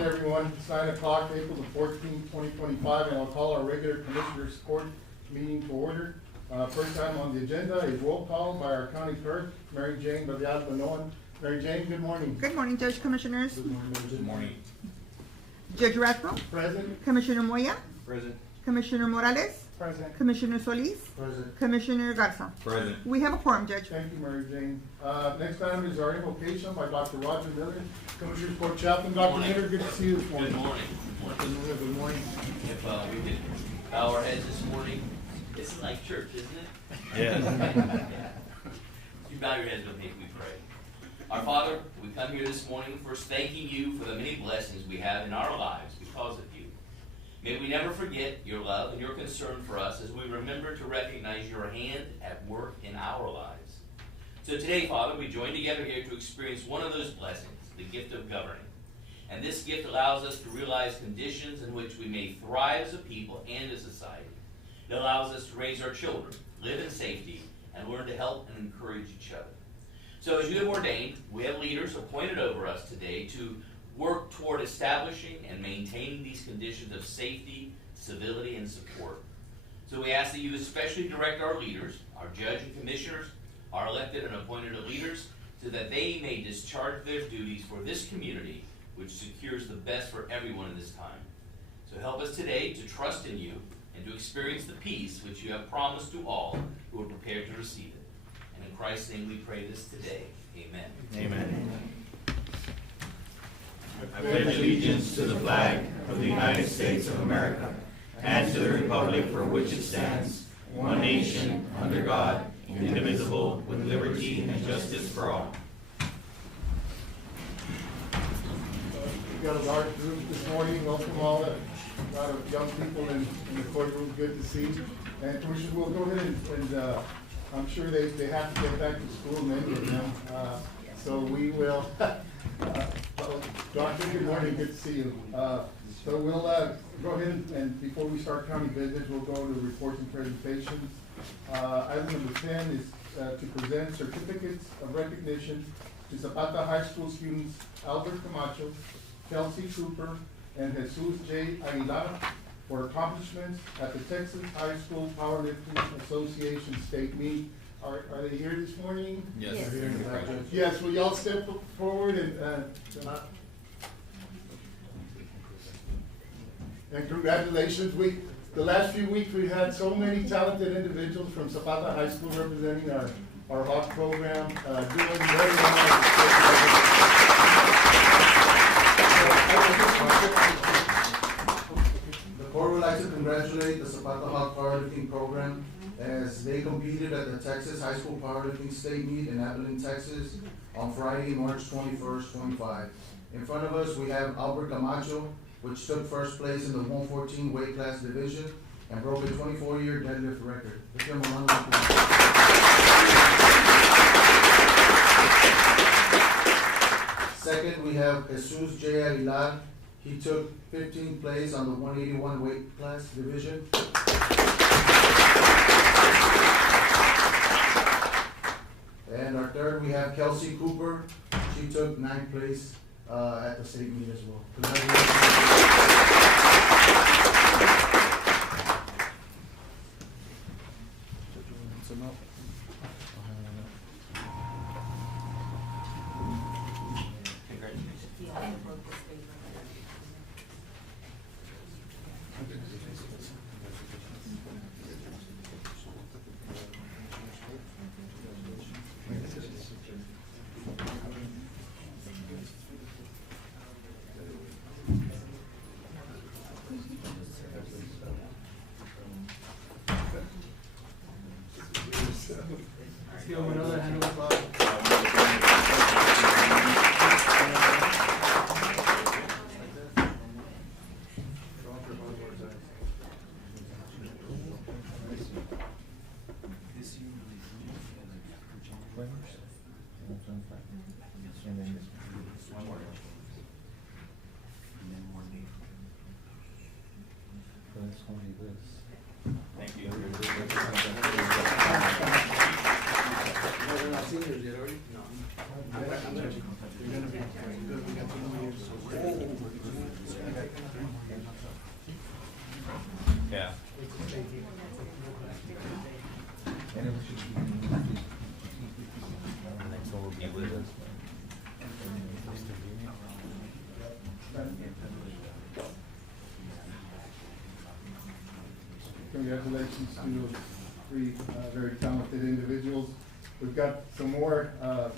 morning, everyone. It's 9 o'clock, April the 14th, 2025, and I'll call our regular Commissioners Court meeting to order. First time on the agenda is roll call by our County Clerk, Mary Jane Badial-Banoan. Mary Jane, good morning. Good morning, Judge, Commissioners. Good morning. Good morning. Judge Rathro, Present. Commissioner Moya, Present. Commissioner Morales, Present. Commissioner Solis, Present. Commissioner Garza. Present. We have a quorum, Judge. Thank you, Mary Jane. Next item is our invocation by Dr. Roger Miller, Commissioners Court Chaplain. Dr. Miller, good to see you this morning. Good morning. Dr. Miller, good morning. If we could bow our heads this morning, this is like church, isn't it? Yes. You bow your heads with me if we pray. Our Father, we come here this morning first thanking you for the many blessings we have in our lives because of you. May we never forget your love and your concern for us as we remember to recognize your hand at work in our lives. So today, Father, we join together here to experience one of those blessings, the gift of governing. And this gift allows us to realize conditions in which we may thrive as a people and as a society. It allows us to raise our children, live in safety, and learn to help and encourage each other. So as you have ordained, we have leaders appointed over us today to work toward establishing and maintaining these conditions of safety, civility, and support. So we ask that you especially direct our leaders, our judge and commissioners, our elected and appointed leaders, so that they may discharge their duties for this community, which secures the best for everyone in this time. So help us today to trust in you and to experience the peace which you have promised to all who are prepared to receive it. And in Christ's name we pray this today. Amen. Amen. I pledge allegiance to the flag of the United States of America and to the republic for which it stands, one nation, under God, indivisible, with liberty and justice for all. We got a large group this morning. Welcome all. A lot of young people in the courtroom. Good to see. And Commissioners, we'll go ahead and I'm sure they have to get back to school, many of them. So we will. Doctor, good morning. Good to see you. So we'll go ahead and before we start county business, we'll go to reports and presentations. Item number 10 is to present certificates of recognition to Zapata High School students Albert Camacho, Kelsey Cooper, and Jesus J. Aguilar for accomplishments at the Texas High School Powerlifting Association State Meet. Are they here this morning? Yes. Yes. They're here in the back. Yes, will y'all step forward and congratulations. The last few weeks we've had so many talented individuals from Zapata High School representing our HAWK program, doing very well. The court would like to congratulate the Zapata HAWK powerlifting program as they competed at the Texas High School Powerlifting State Meet in Abilene, Texas on Friday, March 21st, 25. In front of us, we have Albert Camacho, which took first place in the 114 weight class division and broke a 24-year deadlift record. Let's give him a round of applause. Second, we have Jesus J. Aguilar. He took 15th place on the 181 weight class division. And our third, we have Kelsey Cooper. She took 9th place at the state meet as well. Let's give him another hand of applause. Thank you. They're not seniors yet, are you? No. You're gonna be good. We got 2 more years. Be with us. Congratulations to those three very talented individuals. We've got some more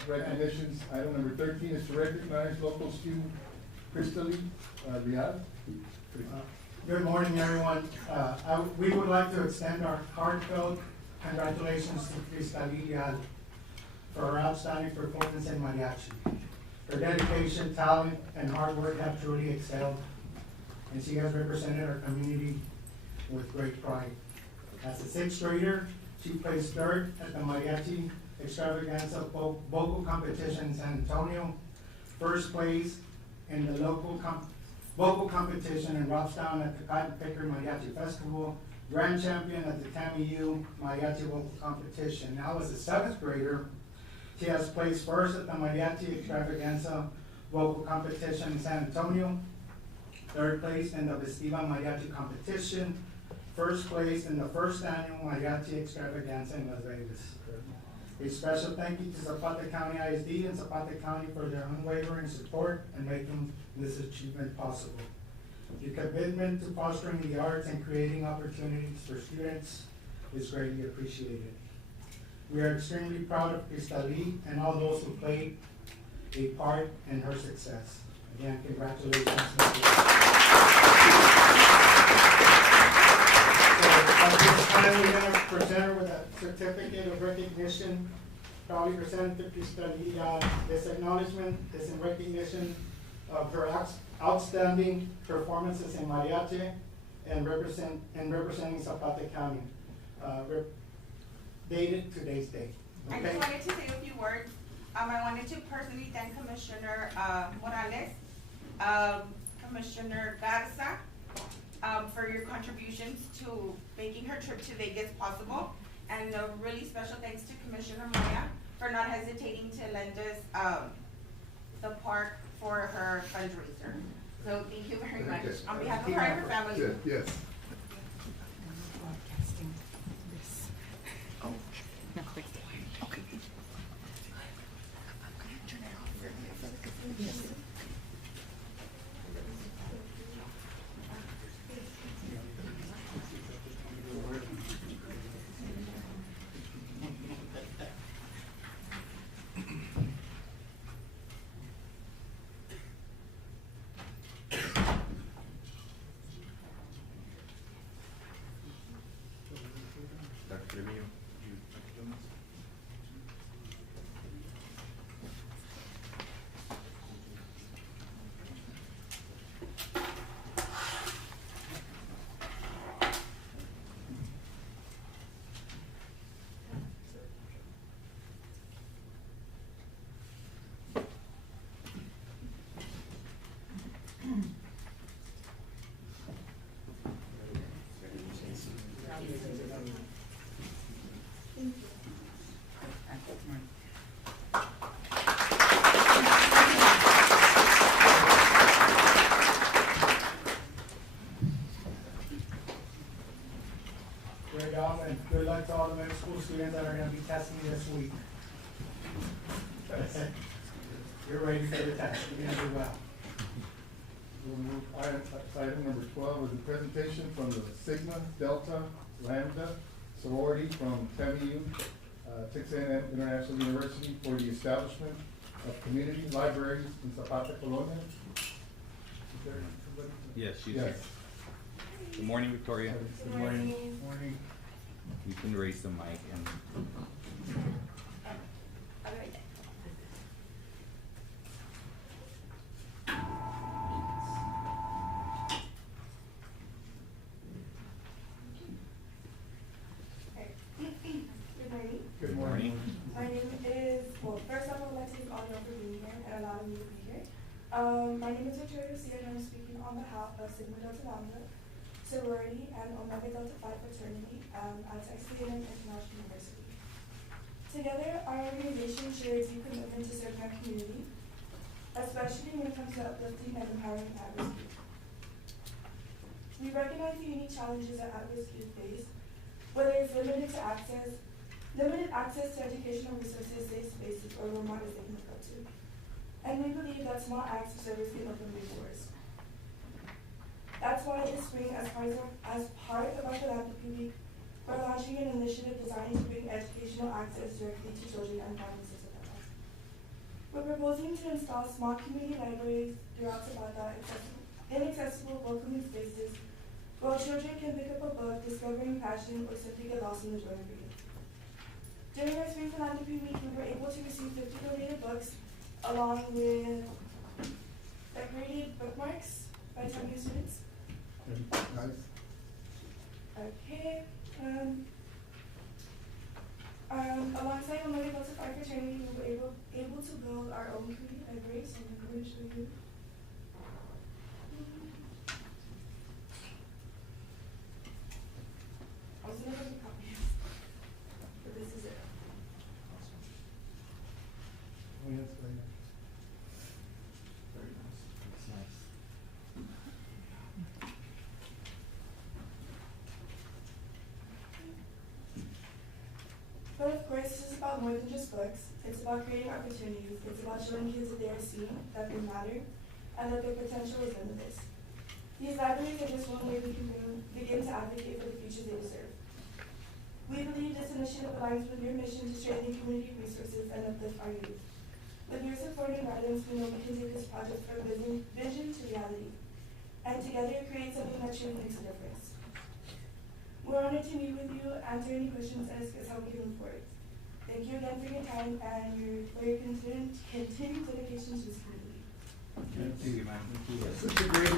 recognitions. Item number 13 is to recognize local student Crystally Riyadh. Good morning, everyone. We would like to extend our heartfelt congratulations to Crystally Riyadh for her outstanding performance in Mariachi. Her dedication, talent, and hard work have truly excelled, and she has represented our community with great pride. As a sixth grader, she placed third at the Mariachi Extravaganza vocal competition in San Antonio, first place in the local vocal competition in Robstown at the Cotton Picker Mariachi Festival, grand champion at the TAMIU Mariachi vocal competition. Now as a seventh grader, she has placed first at the Mariachi Extravaganza vocal competition in San Antonio, third place in the Vestiva Mariachi competition, first place in the first annual Mariachi Extravaganza in Las Vegas. A special thank you to Zapata County ISD and Zapata County for their unwavering support and making this achievement possible. Your commitment to fostering the arts and creating opportunities for students is greatly appreciated. We are extremely proud of Crystally and all those who played a part in her success. Again, congratulations. At this time, we're going to present her with a certificate of recognition, proudly presented to Crystally. This acknowledgement is in recognition of her outstanding performances in Mariachi and representing Zapata County. Dated today's date. I Okay? just wanted to say a few words. I wanted to personally thank Commissioner Morales, Commissioner Garza, for your contributions to making her trip to Vegas possible. And a really special thanks to Commissioner Maya for not hesitating to lend us the park for her fundraiser. So thank you very much. On behalf of her and her family. Yes. Great job, and good luck to all the middle school students that are gonna be testing this week. You're ready for the test, you're gonna do well. We'll move item number 12 is a presentation from the Sigma Delta Lambda sorority from TAMIU, Texas A&M International University for the establishment of community libraries in Zapata, Colonia. Is there somebody? Yes, she's Yes. here. Good morning, Victoria. Good morning. Morning. You can raise the mic and I'll be right there. Good morning. Good morning. My name is, well, first off, I would like to thank all of y'all for being here and allowing me to be here. My name is Victoria Lucia, and I'm speaking on behalf of Sigma Delta Lambda sorority and Omega Delta Phi fraternity at Texas A&M International University. Together, our organization shares a deep commitment to serving our community, especially when it comes to uplifting and empowering at-risk youth. We recognize the unique challenges that at-risk youth face, whether it's limited access to educational resources, safe spaces, or role models they can to. And we believe that small acts of service can open big doors. That's why this spring, as part of our philanthropy week, we're launching an initiative designed to bring educational access directly to children and families of Zapata. We're proposing to install small community libraries throughout Zapata, inaccessible, welcoming spaces where children can pick up a book, discovering passion, or simply get lost in the joy of reading. During our spring philanthropy week, we were able to receive 50 donated books, along with decorated bookmarks by Tamil students. Nice. Okay. Alongside Omega Delta Phi fraternity, we were able to build our own community library, so I'm going to show you. I was going to have a copy, but this is it. Oh, yes, very nice. Very nice. But of course, this is about more than just books. It's about creating opportunities. It's about showing kids that they are seen, that they matter, and that their potential is limitless. These libraries are just one way we can begin to advocate for the future they deserve. We believe this initiative aligns with your mission to strengthen community resources and uplift our youth. With your support and guidance, we know we can take this project from vision to reality, and together create something that truly makes a difference. We're honored to meet with you, answer any questions, and discuss how we can move forward. Thank you again for your time and for your continued dedication to this community. Thank you, ma'am. Such a great,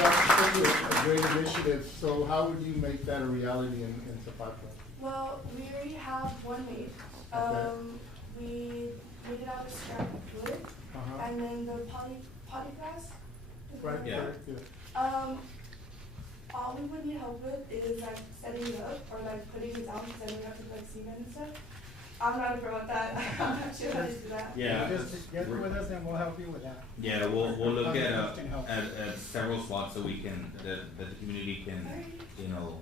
a great initiative. So how would you make that a reality in Zapata? Well, we already have one made. Okay. We made it out of scrap wood, Uh-huh. and then the polygrass. Right, Yeah. correct, yeah. All we would need help with is like setting it up or like putting it down, because then we have to put cement and stuff. I'm not a pro at that. I'm not sure how to do that. Yeah. Just get with us and we'll help you with that. Yeah, we'll look at, Can help. at several spots so we can, that the community can, you know,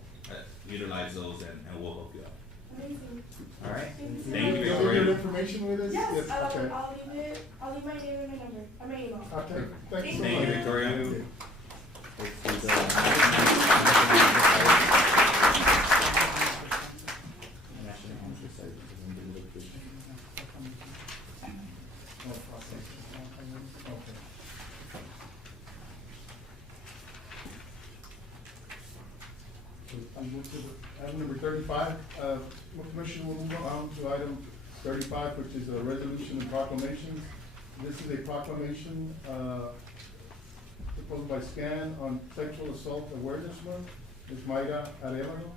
utilize those and we'll help you out. Amazing. All right? Thank you so Thank you, much. Can you Victoria. leave your information with us? Yes, Okay. I'll leave my name and my number, or my email. Okay, thank you so Thank you, much. Victoria. Item number 35, Commissioner, we'll move on to item 35, which is a resolution and proclamation. This is a proclamation proposed by SCAN on Sexual Assault Awareness Month. Ms. Mayra Arevalo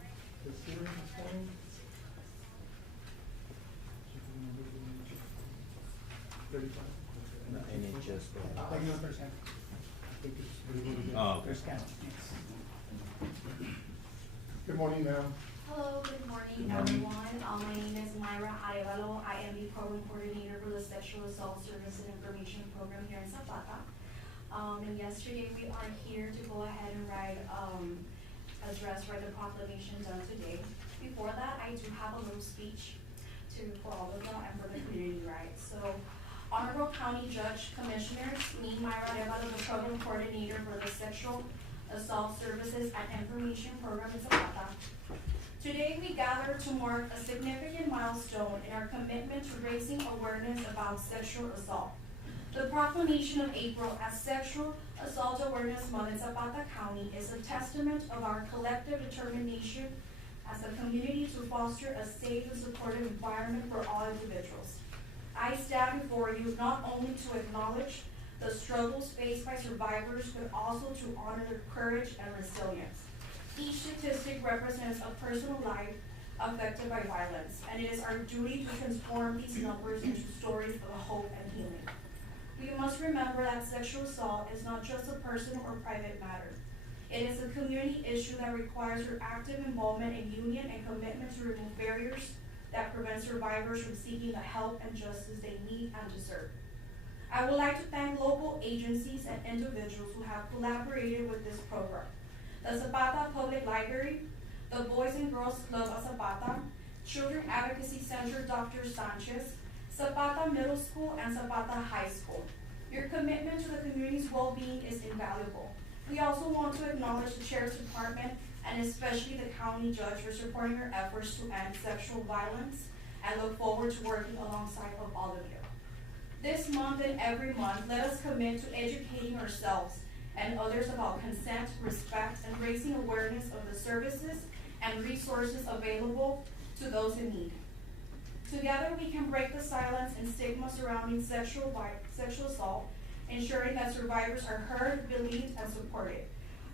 is here this morning. Thank you, President. Oh, okay. First count. Good morning, ma'am. Hello, good morning, Good morning. everyone. My name is Mayra Arevalo. I am the program coordinator for the Sexual Assault Service and Information Program here in Zapata. And yesterday we are here to go ahead and write the proclamation done today. Before that, I do have a little speech for all of y'all and for the community, right? So, Honorable County Judge Commissioners, me, Mayra Arevalo, the program coordinator for the Sexual Assault Services and Information Program in Zapata. Today we gather to mark a significant milestone in our commitment to raising awareness about sexual assault. The proclamation of April as Sexual Assault Awareness Month in Zapata County is a testament of our collective determination as a community to foster a safe and supportive environment for all individuals. I stand before you not only to acknowledge the struggles faced by survivors, but also to honor their courage and resilience. Each statistic represents a personal life affected by violence, and it is our duty to transform these numbers into stories of hope and healing. We must remember that sexual assault is not just a personal or private matter. It is a community issue that requires your active involvement in union and commitment to remove barriers that prevent survivors from seeking the help and justice they need and deserve. I would like to thank local agencies and individuals who have collaborated with this program. The Zapata Public Library, the Boys and Girls Club of Zapata, Children Advocacy Center, Dr. Sanchez, Zapata Middle School, and Zapata High School. Your commitment to the community's well-being is invaluable. We also want to acknowledge the Sheriff's Department and especially the County Judge for supporting your efforts to end sexual violence, and look forward to working alongside of all of you. This month and every month, let us commit to educating ourselves and others about consent, respect, and raising awareness of the services and resources available to those in need. Together, we can break the silence and stigma surrounding sexual assault, ensuring that survivors are heard, believed, and supported.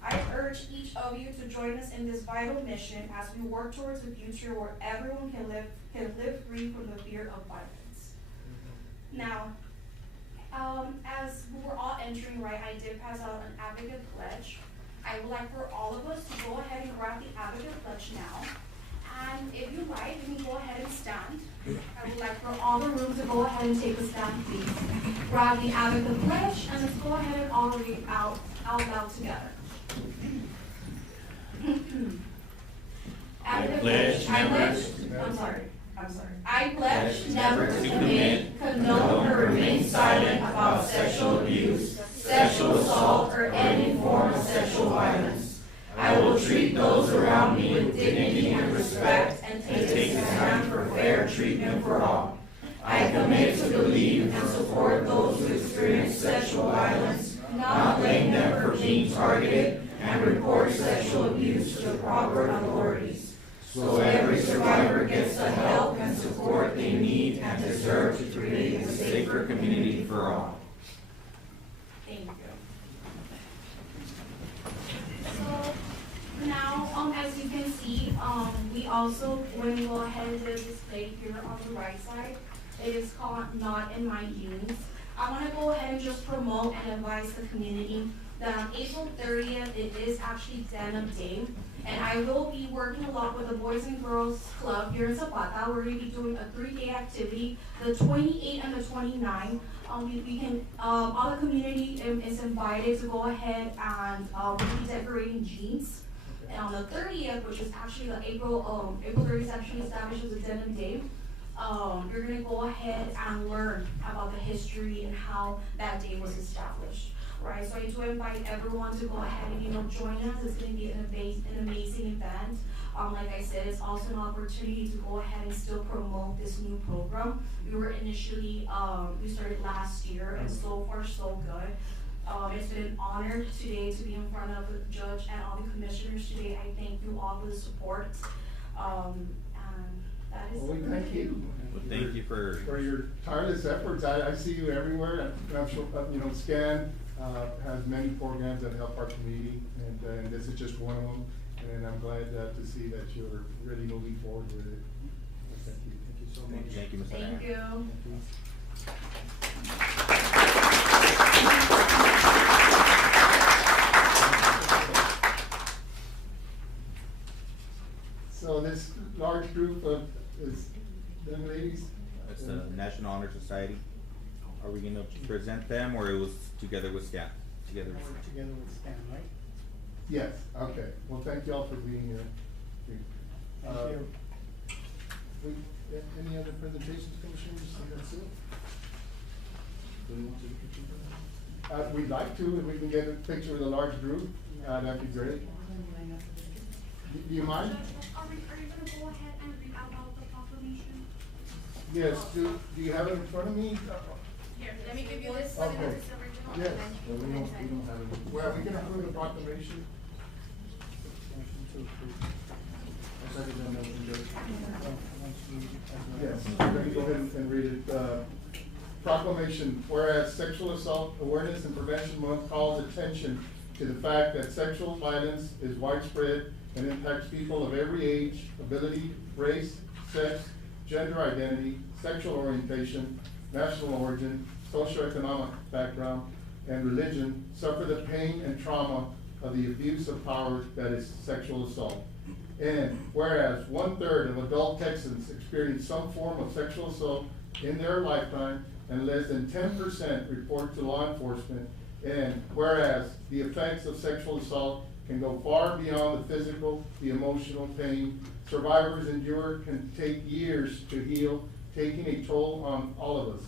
I urge each of you to join us in this vital mission as we work towards a future where everyone can live free from the fear of violence. Now, as we're all entering, right, I did pass out an advocate pledge. I would like for all of us to go ahead and grab the advocate pledge now. And if you like, you can go ahead and stand. I would like for all the room to go ahead and take a stand, please. Grab the advocate pledge, and let's go ahead and all read out loud together. I pledge never. I pledge never to commit, condone, or remain silent about sexual abuse, sexual assault, or any form of sexual violence. I will treat those around me with dignity and respect and take a stand for fair treatment for all. I commit to believe and support those who experience sexual violence, not blame them for being targeted, and report sexual abuse to the proper authorities, so every survivor gets the help and support they need and deserve to create a safer community for all. Thank you. So now, as you can see, we also, when you go ahead and display here on the right side, it is called Not in My Jeans. I want to go ahead and just promote and advise the community that on April 30th, it is actually Denim Day. And I will be working a lot with the Boys and Girls Club here in Zapata. We're going to be doing a 3-day activity, the 28th and the 29th. We can, all the community is invited to go ahead and we'll be decorating jeans. And on the 30th, which is actually the April 30th is actually established as a Denim Day. You're going to go ahead and learn about the history and how that day was established. Right, so I do invite everyone to go ahead and join us. It's going to be an amazing event. Like I said, it's also an opportunity to go ahead and still promote this new program. We were initially we started last year, and so far so good. It's been an honor today to be in front of the judge and all the commissioners today. I thank you all for the support. And that is. Well, we thank you. Well, thank you for your tireless efforts. I see you everywhere. I'm sure, SCAN has many programs that help our community, and this is just one of them. And I'm glad to see that you're really moving forward with it. Thank you. Thank you so much. Thank you, Mr. Thank Mayor. So this large group of young ladies? It's the National Honor Society. Are we gonna present them, or it was together with staff? Together with Stan, right? Yes, okay. Well, thank you all for being here. Thank you. Any other presentations, Commissioners? That's it? Do you want to take a picture? We'd like to, if we can get a picture with a large group, that'd be great. Do you mind? Are you going to go ahead and read out the proclamation? Yes, do you have it in front of me? Here, let me give you this. Okay. This is original. Yes. and then you Well, can we don't present. have it. Well, we can approve the proclamation. Motion to approve. I second that motion, Judge. Yes, let me go ahead and read it. Proclamation, whereas Sexual Assault Awareness and Prevention Month calls attention to the fact that sexual violence is widespread and impacts people of every age, ability, race, sex, gender identity, sexual orientation, national origin, socioeconomic background, and religion suffer the pain and trauma of the abuse of power that is sexual assault. And whereas 1/3 of adult Texans experience some form of sexual assault in their lifetime, and less than 10% report to law enforcement, and whereas the effects of sexual assault can go far beyond the physical, the emotional pain survivors endure can take years to heal, taking a toll on all of us,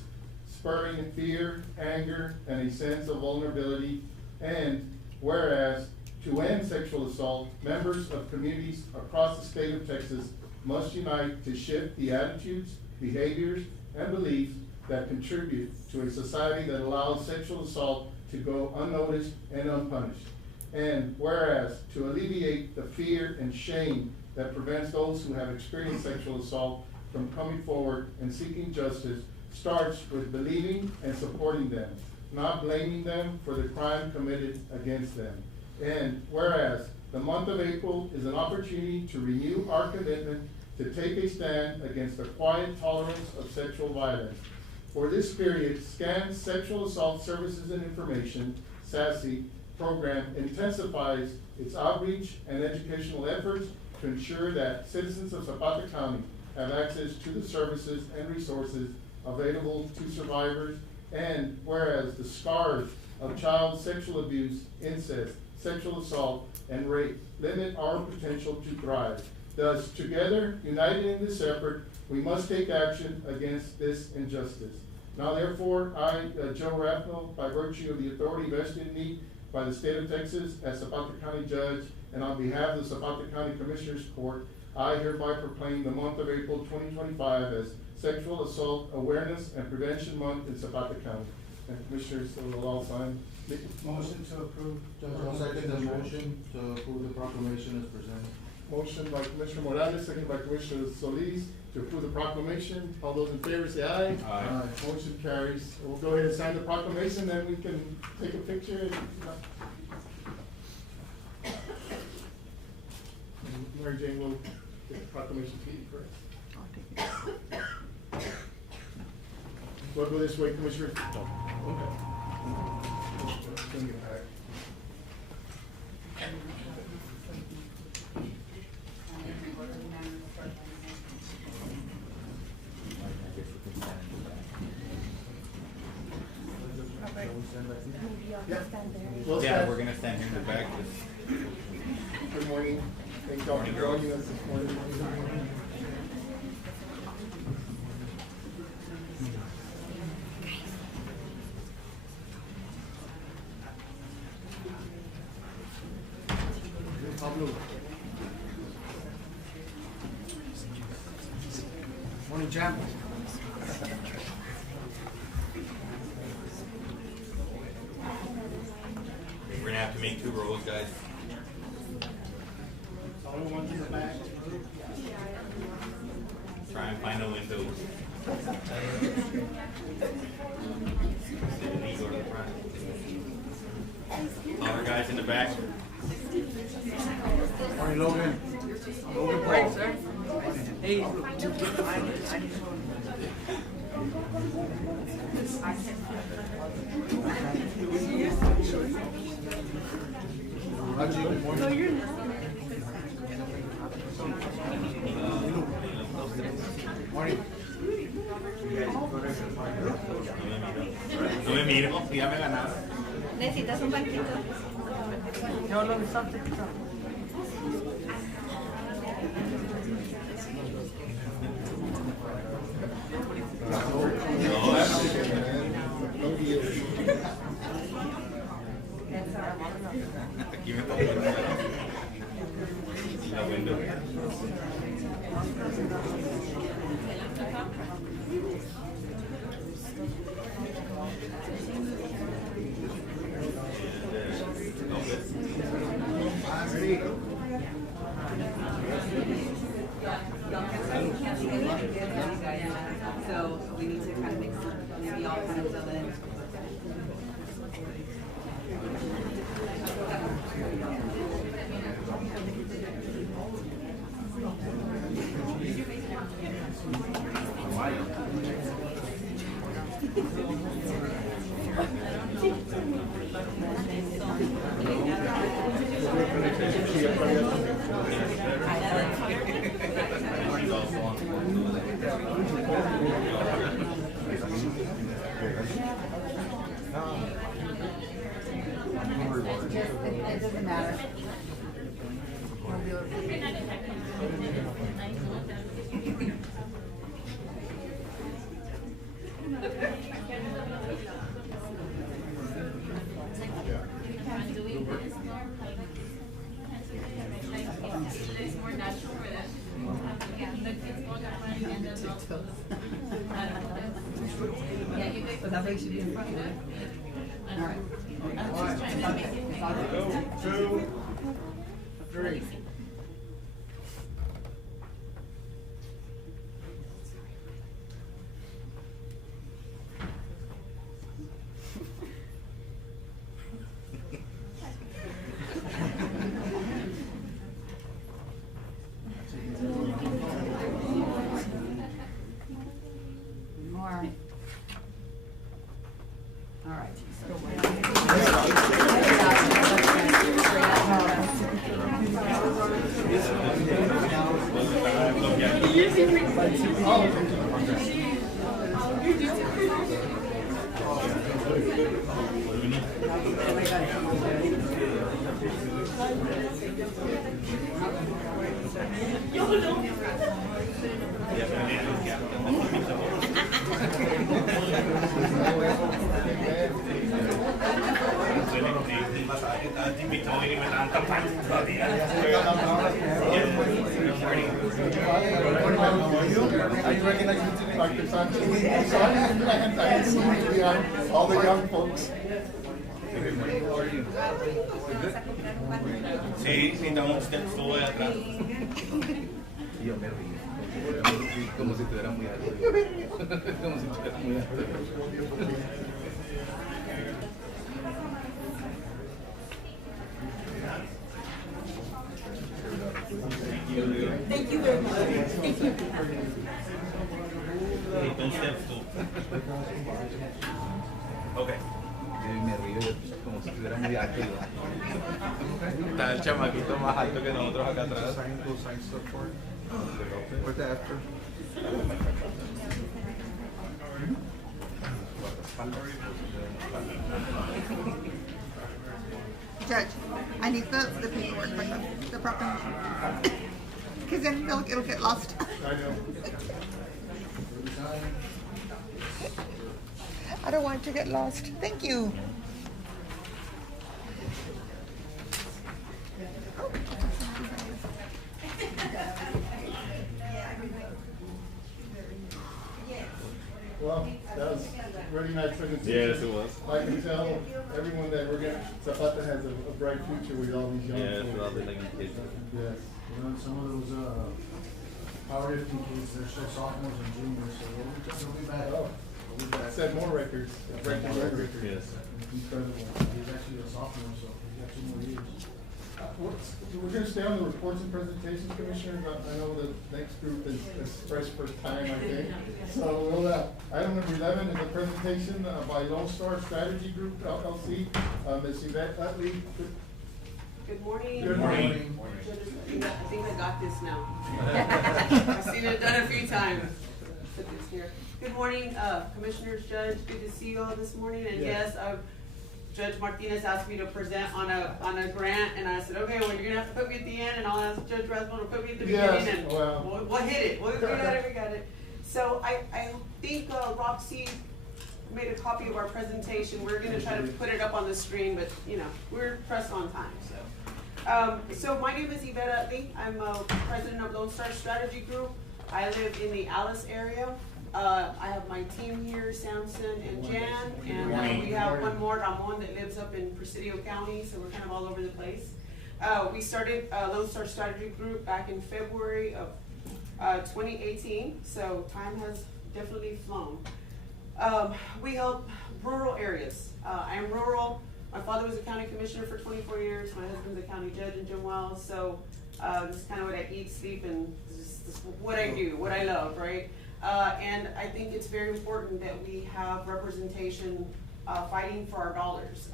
spurring fear, anger, and a sense of vulnerability. And whereas to end sexual assault, members of communities across the state of Texas must unite to shift the attitudes, behaviors, and beliefs that contribute to a society that allows sexual assault to go unnoticed and unpunished. And whereas to alleviate the fear and shame that prevents those who have experienced sexual assault from coming forward and seeking justice starts with believing and supporting them, not blaming them for the crime committed against them. And whereas the month of April is an opportunity to renew our commitment to take a stand against the quiet tolerance of sexual violence. For this period, SCAN's Sexual Assault Services and Information, SASE, program intensifies its outreach and educational efforts to ensure that citizens of Zapata County have access to the services and resources available to survivors. And whereas the scars of child sexual abuse, incest, sexual assault, and rape limit our potential to thrive. Thus, together, united in this effort, we must take action against this injustice. Now therefore, I, Joe Raffnell, by virtue of the authority vested in me by the state of Texas as Zapata County Judge, and on behalf of the Zapata County Commissioners Court, I hereby proclaim the month of April 2025 as Sexual Assault Awareness and Prevention Month in Zapata County. And Commissioners, so will all sign. Motion to approve. Judge, I'll second the motion to approve the proclamation as presented. Motion by Commissioner Morales, second by Commissioner Solis to approve the proclamation. All those in favor say aye. Aye. Motion carries. We'll go ahead and sign the proclamation, then we can take a picture. And Mary Jane will get the proclamation to you, correct? I'll take it. We'll go this way, Commissioner. Okay. Bring it back. Yeah. Well, Yeah, we're gonna stand here in the back. Good morning. Thank you all for joining us this morning. Pablo. Morning, Jam. We're gonna have to make 2 rows, guys. All the ones in the back. Try and find a window. Go to the front. All our guys in the back. Morning, Logan. Logan Paul. Hey, Raji, good morning. Morning. No me miro, ya me ganaron. ¿Necesitas un banquito? Yo lo uso. Aquí me pongo la window. So we need to kind of mix maybe all kinds of it. It doesn't matter. It's more natural for them. Yeah, the kids walk up and the adults. Yeah, you guys. But that way should be in front of it. All right. I'm just trying to make it. 2, 3. More. All right. I recognize you today, Dr. Sanchez. Sorry, all the young folks. Sí, necesitamos que estuvo de atrás. Y yo me río. Como si estuviera muy alto. Como si estuviera muy alto. Thank you very much. Thank you. Don't step too. Okay. Y me río como si estuviera muy alto. Está el chamaquito más alto que nosotros acá atrás. Judge, I need the paperwork, like the proclamation. Because then it'll get lost. I know. I don't want it to get lost. Thank you. Well, that was a really nice presentation. Yes, it was. I can tell everyone that we're gonna, Zapata has a bright future with all these young Yes, folks. with all the young kids. Yes. You know, some of those, powerlifting kids, they're still sophomores and juniors, so we'll be back. Oh, I said more records, breaking records. Yes. Incredible. He's actually a sophomore, so he's got 2 more years. We're gonna stay on the reports and presentations, Commissioners. I know the next group is fresh first time, I think. So we'll, item number 11 is a presentation by Lone Star Strategy Group LLC. Ms. Yvette Utley. Good morning. Good morning. I think I got this now. I've seen it done a few times. Put this here. Good morning, Commissioners, Judge. Good to see you all this morning. And Yes. yes, Judge Martinez asked me to present on a grant, and I said, okay, well, you're gonna have to put me at the end, and I'll ask Judge Rathbone to put me at the Yes, beginning, and well. we'll hit it. We got it. So I think Roxy made a copy of our presentation. We're gonna try to put it up on the screen, but you know, we're pressed on time, so. So my name is Yvette Utley. I'm president of Lone Star Strategy Group. I live in the Alice area. I have my team here, Samson and Jan, and we have one more, Ramon, that lives up in Presidio County, so we're kind of all over the place. We started Lone Star Strategy Group back in February of 2018, so time has definitely flown. We help rural areas. I am rural. My father was a county commissioner for 24 years. My husband's a county judge in Jim Wells, so this is kind of what I eat, sleep, and this is what I do, what I love, right? And I think it's very important that we have representation fighting for our dollars.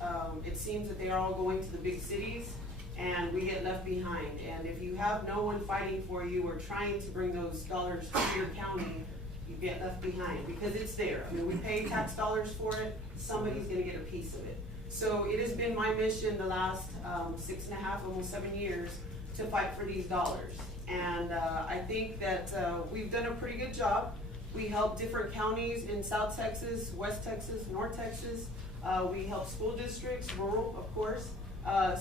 It seems that they are all going to the big cities and we get left behind. And if you have no one fighting for you or trying to bring those dollars to your county, you get left behind because it's there. I mean, we pay tax dollars for it. Somebody's gonna get a piece of it. So it has been my mission the last 6.5, almost 7 years to fight for these dollars. And I think that we've done a pretty good job. We help different counties in South Texas, West Texas, North Texas. We help school districts, rural, of course,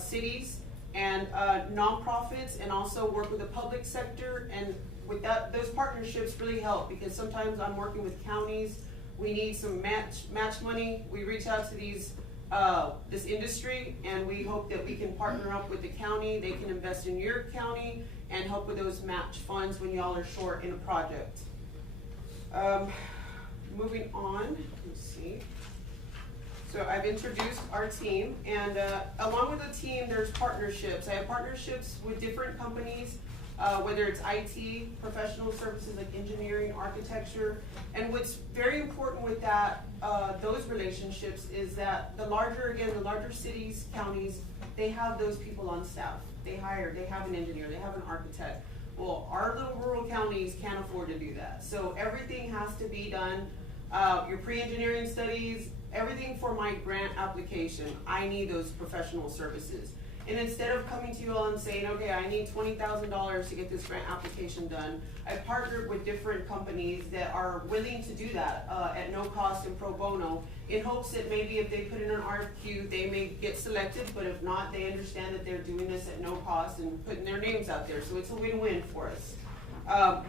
cities, and nonprofits, and also work with the public sector. And with that, those partnerships really help, because sometimes I'm working with counties. We need some match money. We reach out to this industry, and we hope that we can partner up with the county. They can invest in your county and help with those match funds when y'all are short in a project. Moving on, let's see. So I've introduced our team, and along with the team, there's partnerships. I have partnerships with different companies, whether it's IT, professional services like engineering, architecture. And what's very important with that, those relationships, is that the larger cities, counties, they have those people on staff. They have an engineer, they have an architect. Well, our little rural counties can't afford to do that. So everything has to be done, your pre-engineering studies, everything for my grant application, I need those professional services. And instead of coming to you all and saying, okay, I need $20,000 to get this grant application done, I've partnered with different companies that are willing to do that at no cost and pro bono, in hopes that maybe if they put in an RFQ, they may get selected, but if not, they understand that they're doing this at no cost and putting their names out there. So it's a win-win for us.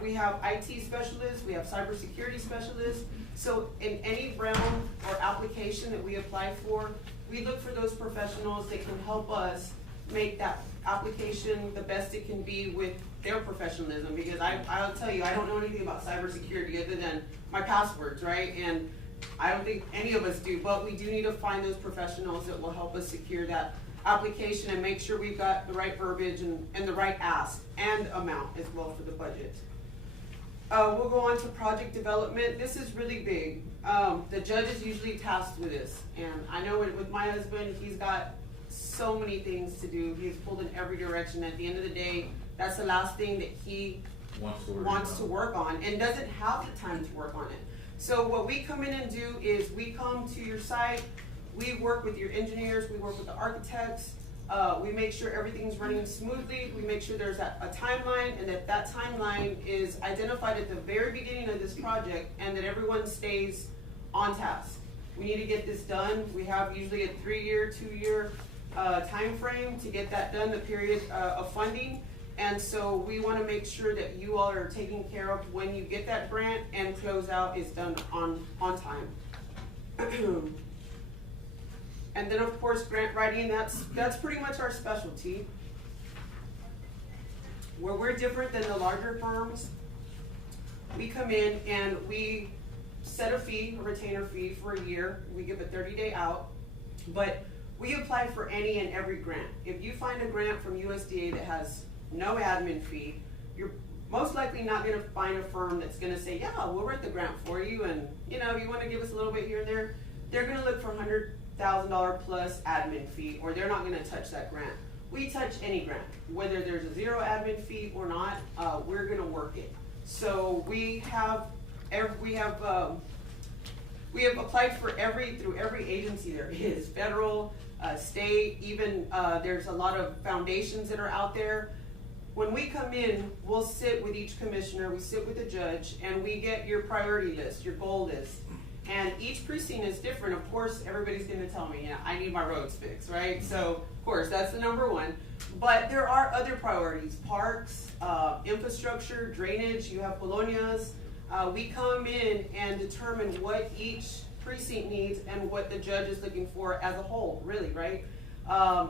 We have IT specialists, we have cybersecurity specialists. So in any realm or application that we apply for, we look for those professionals that can help us make that application the best it can be with their professionalism. Because I'll tell you, I don't know anything about cybersecurity other than my passwords, right? And I don't think any of us do, but we do need to find those professionals that will help us secure that application and make sure we've got the right verbiage and the right ask and amount as well for the budget. We'll go on to project development. This is really big. The judge is usually tasked with this, and I know with my husband, he's got so many things to do. He's pulled in every direction. At the end of the day, that's the last thing that he wants to work on and doesn't have the time to work on it. So what we come in and do is we come to your site, we work with your engineers, we work with the architects, we make sure everything's running smoothly, we make sure there's a timeline, and that timeline is identified at the very beginning of this project, and that everyone stays on task. We need to get this done. We have usually a 3-year, 2-year time frame to get that done, the period of funding. And so we want to make sure that you all are taken care of when you get that grant, and closeout is done on time. And then of course grant writing, that's pretty much our specialty. Where we're different than the larger firms, we come in and we set a fee, a retainer fee for a year. We give a 30-day out, but we apply for any and every grant. If you find a grant from USDA that has no admin fee, you're most likely not going to find a firm that's going to say, yeah, we'll write the grant for you, and you know, you want to give us a little bit here and there. They're going to look for $100,000 plus admin fee, or they're not going to touch that grant. We touch any grant, whether there's a 0 admin fee or not. We're going to work it. So we have applied for through every agency there is, federal, state, even there's a lot of foundations that are out there. When we come in, we'll sit with each commissioner, we sit with the judge, and we get your priority list, your goal list. And each precinct is different. Of course, everybody's going to tell me, yeah, I need my roads fixed, right? So, of course, that's the number one. But there are other priorities: parks, infrastructure, drainage. You have colonias. We come in and determine what each precinct needs and what the judge is looking for as a whole, really, right?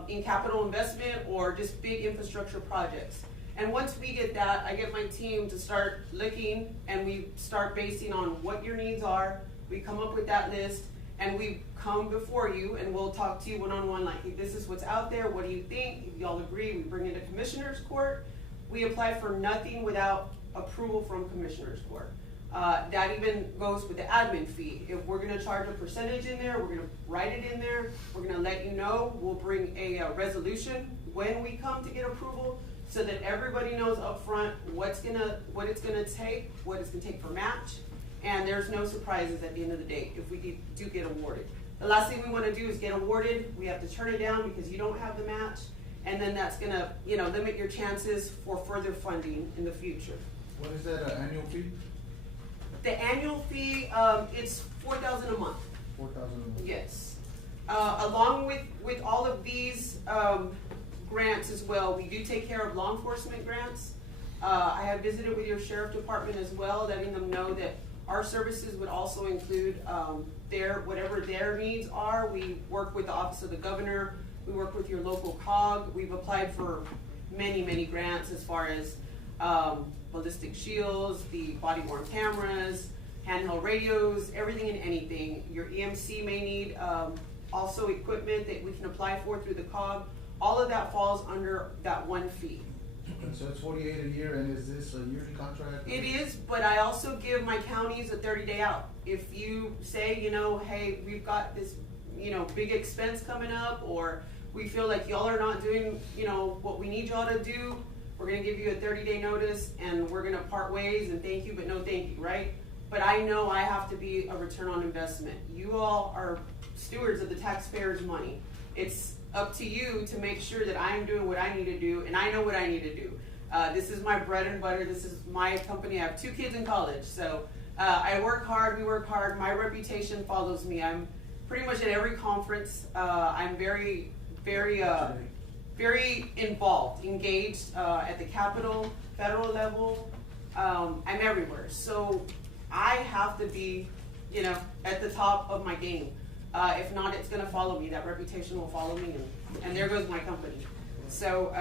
In capital investment or just big infrastructure projects. And once we get that, I get my team to start looking, and we start basing on what your needs are. We come up with that list, and we come before you, and we'll talk to you one-on-one, like, hey, this is what's out there, what do you think? If y'all agree, we bring it to Commissioner's Court. We apply for nothing without approval from Commissioner's Court. That even goes with the admin fee. If we're gonna charge a percentage in there, we're gonna write it in there, we're gonna let you know, we'll bring a resolution when we come to get approval, so that everybody knows up front what it's gonna take, what it's gonna take for match, and there's no surprises at the end of the day if we do get awarded. The last thing we want to do is get awarded. We have to turn it down because you don't have the match, and then that's gonna, you know, limit your chances for further funding in the future. What is that annual fee? The annual fee, it's $4,000 a month. 4,000 a month. Yes. Along with all of these grants as well, we do take care of law enforcement grants. I have visited with your sheriff department as well, letting them know that our services would also include whatever their needs are. We work with the Office of the Governor. We work with your local COG. We've applied for many grants as far as ballistic shields, the body-worn cameras, handheld radios, everything and anything. Your EMC may need also equipment that we can apply for through the COG. All of that falls under that one fee. So it's 48 a year, and is this a yearly contract? It is, but I also give my counties a 30-day out. If you say, you know, hey, we've got this, you know, big expense coming up, or we feel like y'all are not doing, you know, what we need y'all to do, we're gonna give you a 30-day notice, and we're gonna part ways, and thank you, but no thank you, right? But I know I have to be a return on investment. You all are stewards of the taxpayers' money. It's up to you to make sure that I am doing what I need to do, and I know what I need to do. This is my bread and butter. This is my company. I have 2 kids in college, so I work hard. We work hard. My reputation follows me. I'm pretty much at every conference. I'm very involved, engaged at the Capitol, federal level. I'm everywhere, so I have to be, you know, at the top of my game. If not, it's going to follow me. That reputation will follow me, and there goes my company. So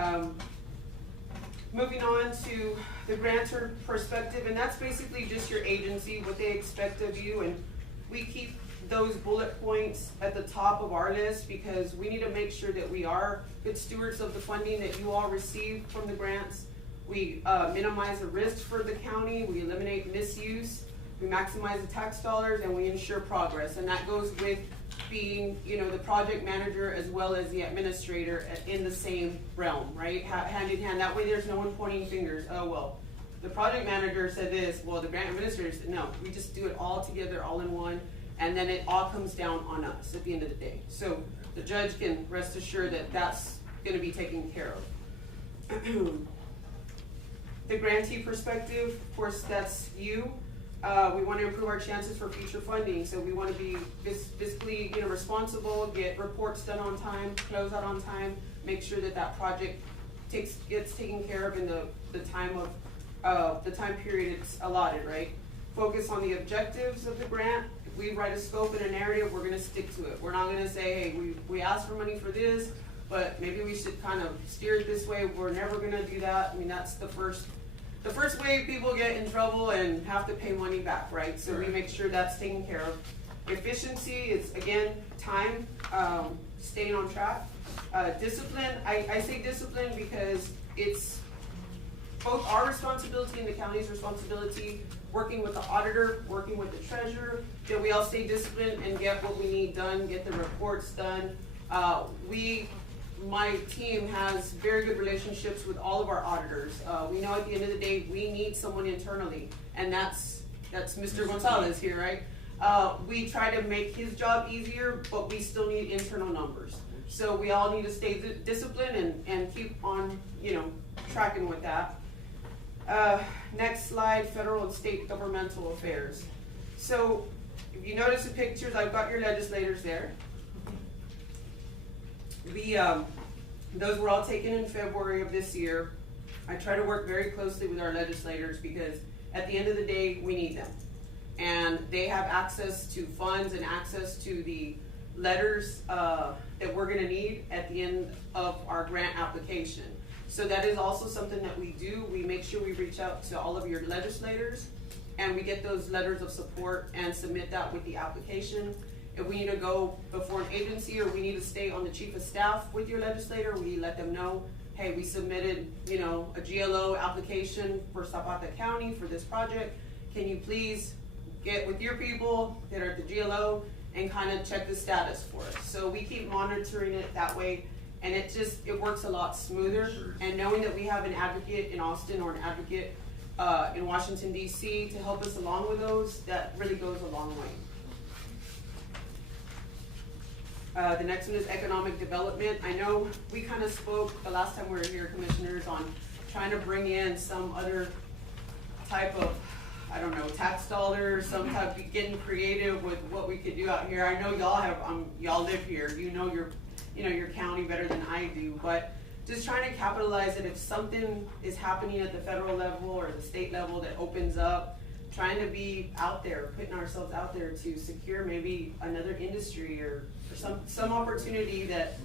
moving on to the grantor perspective, and that's basically just your agency, what they expect of you, and we keep those bullet points at the top of our list because we need to make sure that we are good stewards of the funding that you all receive from the grants. We minimize the risks for the county, we eliminate misuse, we maximize the tax dollars, and we ensure progress, and that goes with being, you know, the project manager as well as the administrator in the same realm, right? Hand in hand. That way there's no one pointing fingers. Oh, well, the project manager said this. Well, the grant administrator said, no, we just do it all together, all in one. And then it all comes down on us at the end of the day. So the judge can rest assured that that's going to be taken care of. The grantee perspective, of course, that's you. We want to improve our chances for future funding, so we want to be fiscally, you know, responsible, get reports done on time, close out on time, make sure that that project gets taken care of in the time period it's allotted, right? Focus on the objectives of the grant. If we write a scope and a narrative, we're going to stick to it. We're not going to say, hey, we asked for money for this, but maybe we should kind of steer it this way. We're never going to do that. I mean, that's the first way people get in trouble and have to pay money back, right? So we make sure that's taken care of. Efficiency is, again, time, staying on track. Discipline, I say discipline because it's both our responsibility and the county's responsibility, working with the auditor, working with the treasurer, that we all stay disciplined and get what we need done, get the reports done. My team has very good relationships with all of our auditors. We know at the end of the day, we need someone internally, and that's Mr. Gonzalez here, right? We try to make his job easier, but we still need internal numbers. So we all need to stay disciplined and keep on, you know, tracking with that. Next slide, federal and state governmental affairs. So if you notice the pictures, I've got your legislators there. Those were all taken in February of this year. I try to work very closely with our legislators because at the end of the day, we need them. And they have access to funds and access to the letters that we're gonna need at the end of our grant application. So that is also something that we do. We make sure we reach out to all of your legislators and we get those letters of support and submit that with the application. If we need to go before an agency or we need to stay on the chief of staff with your legislator, we let them know, hey, we submitted, you know, a GLO application for Zapata County for this project. Can you please get with your people that are at the GLO and kind of check the status for us? So we keep monitoring it that way, and it works a lot smoother. And knowing that we have an advocate in Austin or an advocate in Washington, D.C. to help us along with those, that really goes a long way. The next one is economic development. I know we kind of spoke the last time we were here, commissioners, on trying to bring in some other type of, I don't know, tax dollars, some type of getting creative with what we could do out here. I know y'all have, y'all live here, you know your county better than I do, but just trying to capitalize it if something is happening at the federal level or the state level that opens up, trying to be out there, putting ourselves out there to secure maybe another industry or some opportunity that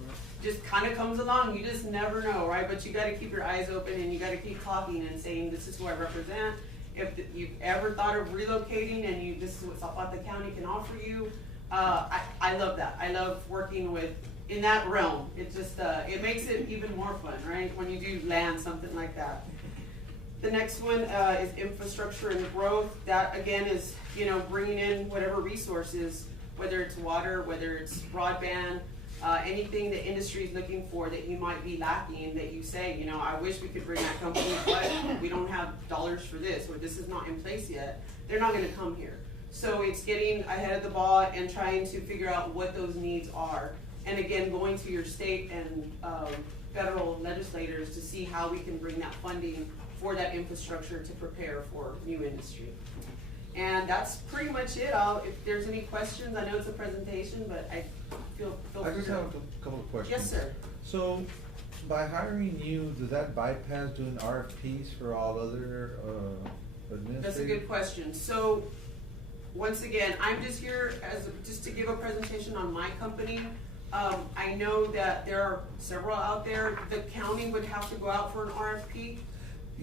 just kind of comes along. You just never know, right? But you got to keep your eyes open and you got to keep talking and saying, this is who I represent. If you've ever thought of relocating and this is what Zapata County can offer you, I love that. I love working in that realm. It just, it makes it even more fun, right? When you do land something like that. The next one is infrastructure and growth. That again is, bringing in whatever resources, whether it's water, whether it's broadband, anything the industry is looking for that you might be lacking, that you say, I wish we could bring that company, but we don't have dollars for this, or this is not in place yet. They're not going to come here. So it's getting ahead of the ball and trying to figure out what those needs are. And again, going to your state and federal legislators to see how we can bring that funding for that infrastructure to prepare for new industry. And that's pretty much it. If there's any questions, I know it's a presentation, but I feel I just have a couple of questions. Yes, sir. So, by hiring you, does that bypass doing RFPs for all other administrators? That's a good question. So, once again, I'm just here just to give a presentation on my company. I know that there are several out there. The county would have to go out for an RFP.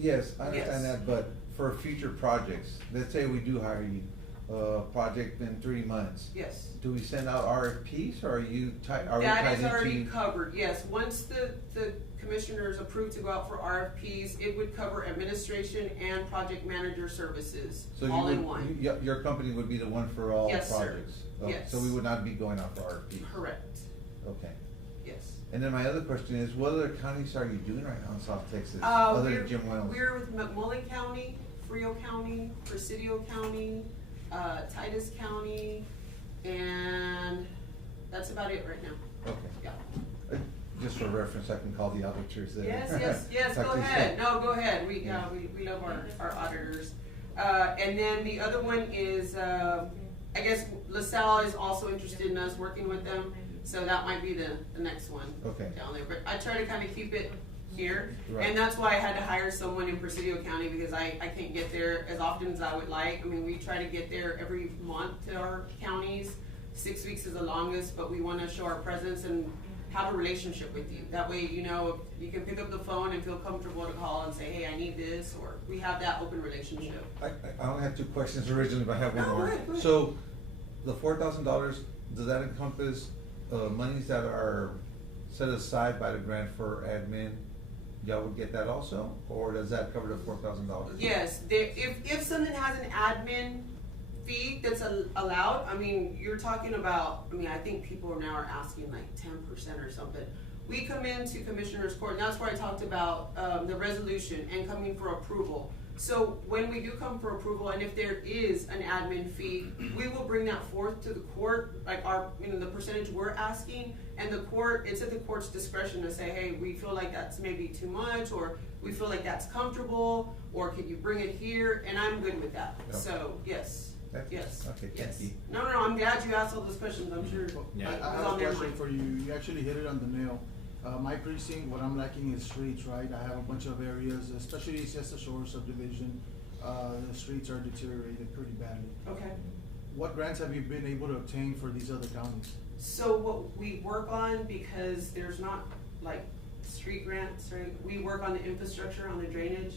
Yes, I understand that, but for future projects, let's say we do hire you, project in 3 months. Yes. Do we send out RFPs, or are we tied That is into? already covered, yes. Once the commissioners approve to go out for RFPs, it would cover administration and project manager services, So all in one. Your company would be the one for all Yes, sir. projects? Okay, Yes. So we would not be going out for RFPs? Correct, Okay. yes. And then my other question is, what other counties are you doing right now in South Texas, other than Jim Wells? We're with McMullen County, Frio County, Presidio County, Titus County, and that's about it right now. Okay. Yeah. Just for reference, I can call the auditors there. Yes, go ahead. No, go ahead. We love our auditors. And then the other one is, I guess LaSalle is also interested in us working with them. So that might be the next one down there. But I try to kind of keep it here. Right. And that's why I had to hire someone in Presidio County, because I can't get there as often as I would like. I mean, we try to get there every month to our counties. 6 weeks is the longest, but we want to show our presence and have a relationship with you. That way, you can pick up the phone and feel comfortable to call and say, hey, I need this, or we have that open relationship. I only had 2 questions originally, but I have one more. Go ahead. So, the $4,000, does that encompass monies that are set aside by the grant for admin? Y'all would get that also, or does that cover the $4,000? Yes, if something has an admin fee that's allowed, I mean, you're talking about, I think people now are asking like 10% or something. We come into Commissioner's Court, and that's where I talked about the resolution and coming for approval. So when we do come for approval, and if there is an admin fee, we will bring that forth to the court, like the percentage we're asking, and the court, it's at the court's discretion to say, hey, we feel like that's maybe too much, or we feel like that's comfortable, or can you bring it here? And I'm good with that. Okay. So yes. Yes. Okay, yes. thank you. No, I'm glad you asked all those questions. I'm sure. I it was have on a their question mind. for you. You actually hit it on the nail. My precinct, what I'm lacking is streets, right? I have a bunch of areas, especially Siesta Shore subdivision. The streets are deteriorated pretty badly. Okay. What grants have you been able to obtain for these other counties? So what we work on, because there's not like street grants, right? We work on the infrastructure, on the drainage,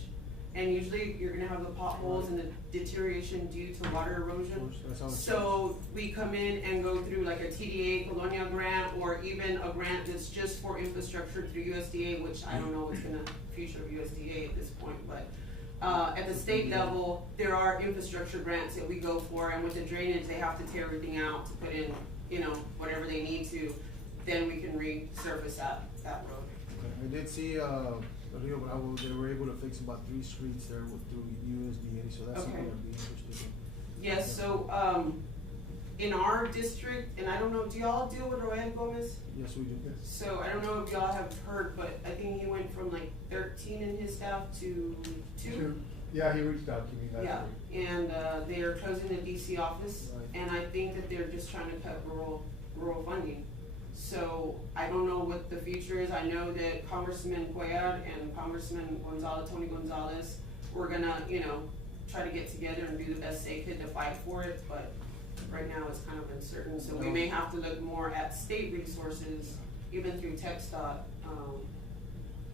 and usually you're gonna have the potholes and the deterioration due to water erosion. So we come in and go through like a TDA Colonia grant, or even a grant that's just for infrastructure through USDA, which I don't know what's gonna future of USDA at this point, but at the state level, there are infrastructure grants that we go for, and with the drainage, they have to tear everything out to put in, whatever they need to, then we can resurface that road. I did see, Rio Bravo, they were able to fix about 3 streets there through USDA, so that's something I'd be interested in. Yes, so, in our district, and I don't know, do y'all deal with Roel Gomez? Yes, we do. So I don't know if y'all have heard, but I think he went from like 13 in his staff to 2. Yeah, he reached out to me last Yeah, week. and, they're closing the DC office, Right. and I think that they're just trying to cut rural funding. So I don't know what the future is. I know that Congressman Cuellar and Congressman Tony Gonzalez, were gonna, try to get together and do the best they could to fight for it, but right now it's kind of uncertain. So we may have to look more at state resources, even through TxDOT,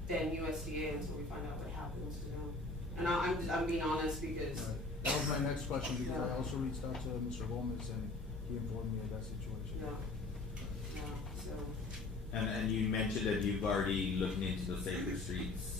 than USDA until we find out what happens to them. And I'm being honest because. Right. That was my next question, because I also reached out to Mr. Gomez and he informed me of that situation. Yeah, so. And you mentioned that you've already looked into the Safer Streets,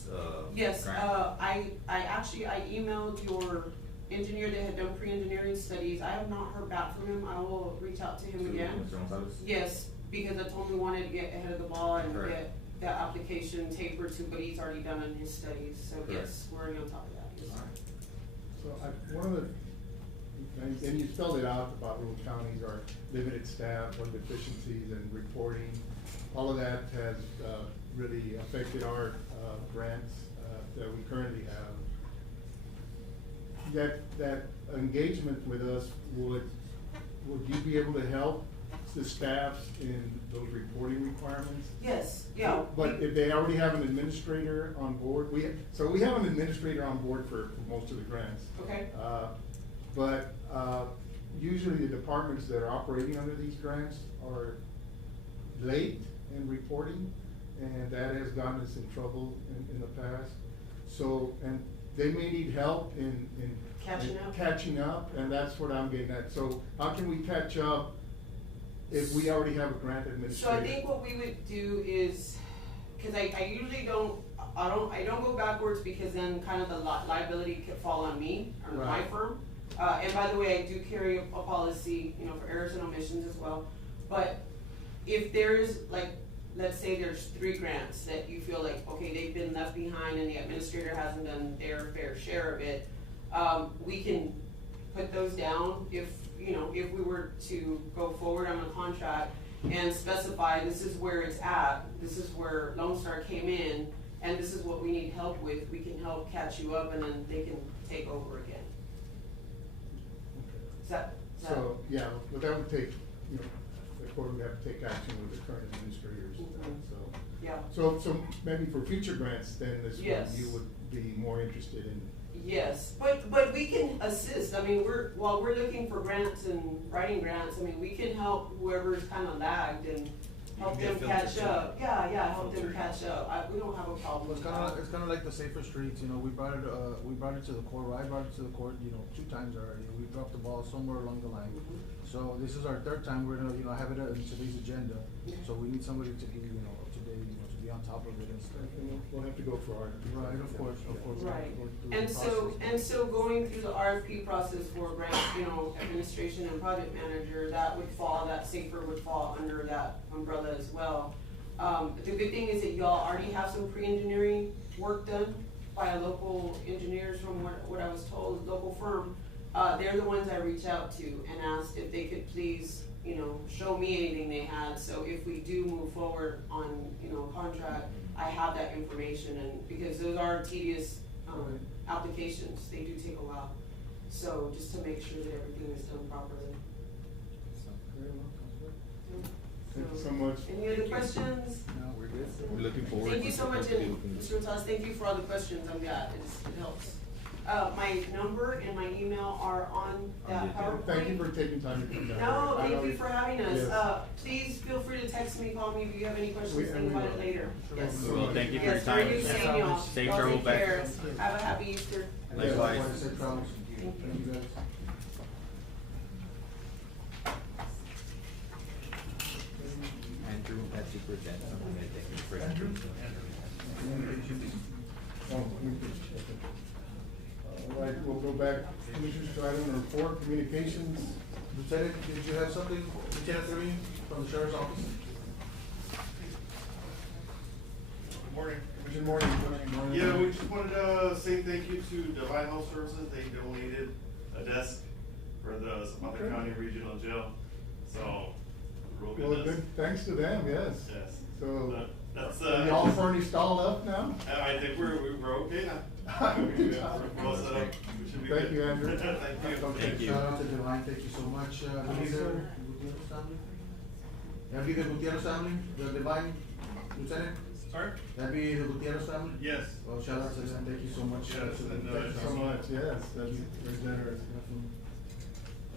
Yes, grant. I emailed your engineer that had done pre-engineering studies. I have not heard back from him. I will reach out to him To again. Mr. Gonzalez? Yes, because I told him we wanted to get ahead of the ball and Correct. get that application tapered to what he's already done in his studies. So Correct. yes, we're already on top of that. Yes. So one of the, and you spelled it out about rural counties are limited staff or deficiencies in reporting. All of that has really affected our grants that we currently have. That engagement with us, would you be able to help the staffs in those reporting requirements? Yes, yeah. But if they already have an administrator on board, we have an administrator on board for most of the grants. Okay. But usually the departments that are operating under these grants are late in reporting, and that has gotten us in trouble in the past. So, and they may need help in catching up, and that's what I'm getting at. So how can we catch up if we already have a grant So administrator? I think what we would do is, cause I usually don't go backwards because then kind of the liability could fall on me or my Right. firm. And by the way, I do carry a policy, for errors and omissions as well. But if there's let's say there's 3 grants that you feel like, okay, they've been left behind and the administrator hasn't done their fair share of it, we can put those down if we were to go forward on a contract and specify this is where it's at, this is where Lone Star came in, and this is what we need help with, we can help catch you up and then they can take over again. Is that? So, yeah, but that would take, the court would have to take action with the current administrators, so. Yeah. So maybe for future grants, then this Yes. one, you would be more interested in. Yes, but we can assist. I mean, while we're looking for grants and writing grants, I mean, we can help whoever's kind of lagged and help them catch up. Yeah, help them catch up. We don't have a problem with that. It's kind of like the Safer Streets, we brought it to the court, I brought it to the court, 2 times already. We dropped the ball somewhere along the line. So this is our 3rd time, we're gonna, have it on today's agenda. So we need somebody to be, today, to be on top of it and stuff. And we'll have to go for our. Right, of course. Right, Go through the and process. so going through the RFP process for grant, administration and project manager, that Safer would fall under that umbrella as well. The good thing is that y'all already have some pre-engineering work done by a local engineers from what I was told, local firm. They're the ones I reached out to and asked if they could please, show me anything they had, so if we do move forward on, contract, I have that information, and because those are tedious, applications, they do take a while. So just to make sure that everything is done properly. Thank you so much. Any other questions? No, we're good. We're looking forward. Thank you to so much, supposed to be and looking Mr. good. Gonzalez, thank you for all the questions, I'm glad, it helps. My number and my email are on that PowerPoint. Thank you for taking time to come down. No, I know thank you for having us. Yes. Please feel free to text me, call me if you have any questions, We think about it will. later. Yes. Well, thank you for your Yes, time. very good seeing y'all. Safe Y'all travel take back. care. Have a happy Easter. Likewise. Safe travels. Thank Thank you guys. Andrew had to present something that they can present. All right, we'll go back, Commissioners, to item number 4, communications. Lieutenant, did you have something, Lieutenant Three, from the Sheriff's Office? Morning. Good morning. Yeah, we just wanted to say thank you to Divine Health Services. They donated a desk for the Zapata Okay. County Regional Jail. So, real Well, good desk. good, thanks to them, yes. Yes. So, That's, We all furnished all up now? I think we're okay now. Good job. We're all set up. We should be Thank good. you, Andrew. Thank you. Shout out to Divine, thank you so much. Leader Gutierrez family? That be the Gutierrez family, the Divine Lieutenant? Sorry? That be the Gutierrez family? Yes. Well, shout out to them, thank you so much. Yes, and, Thank you so much, yes, that's very generous.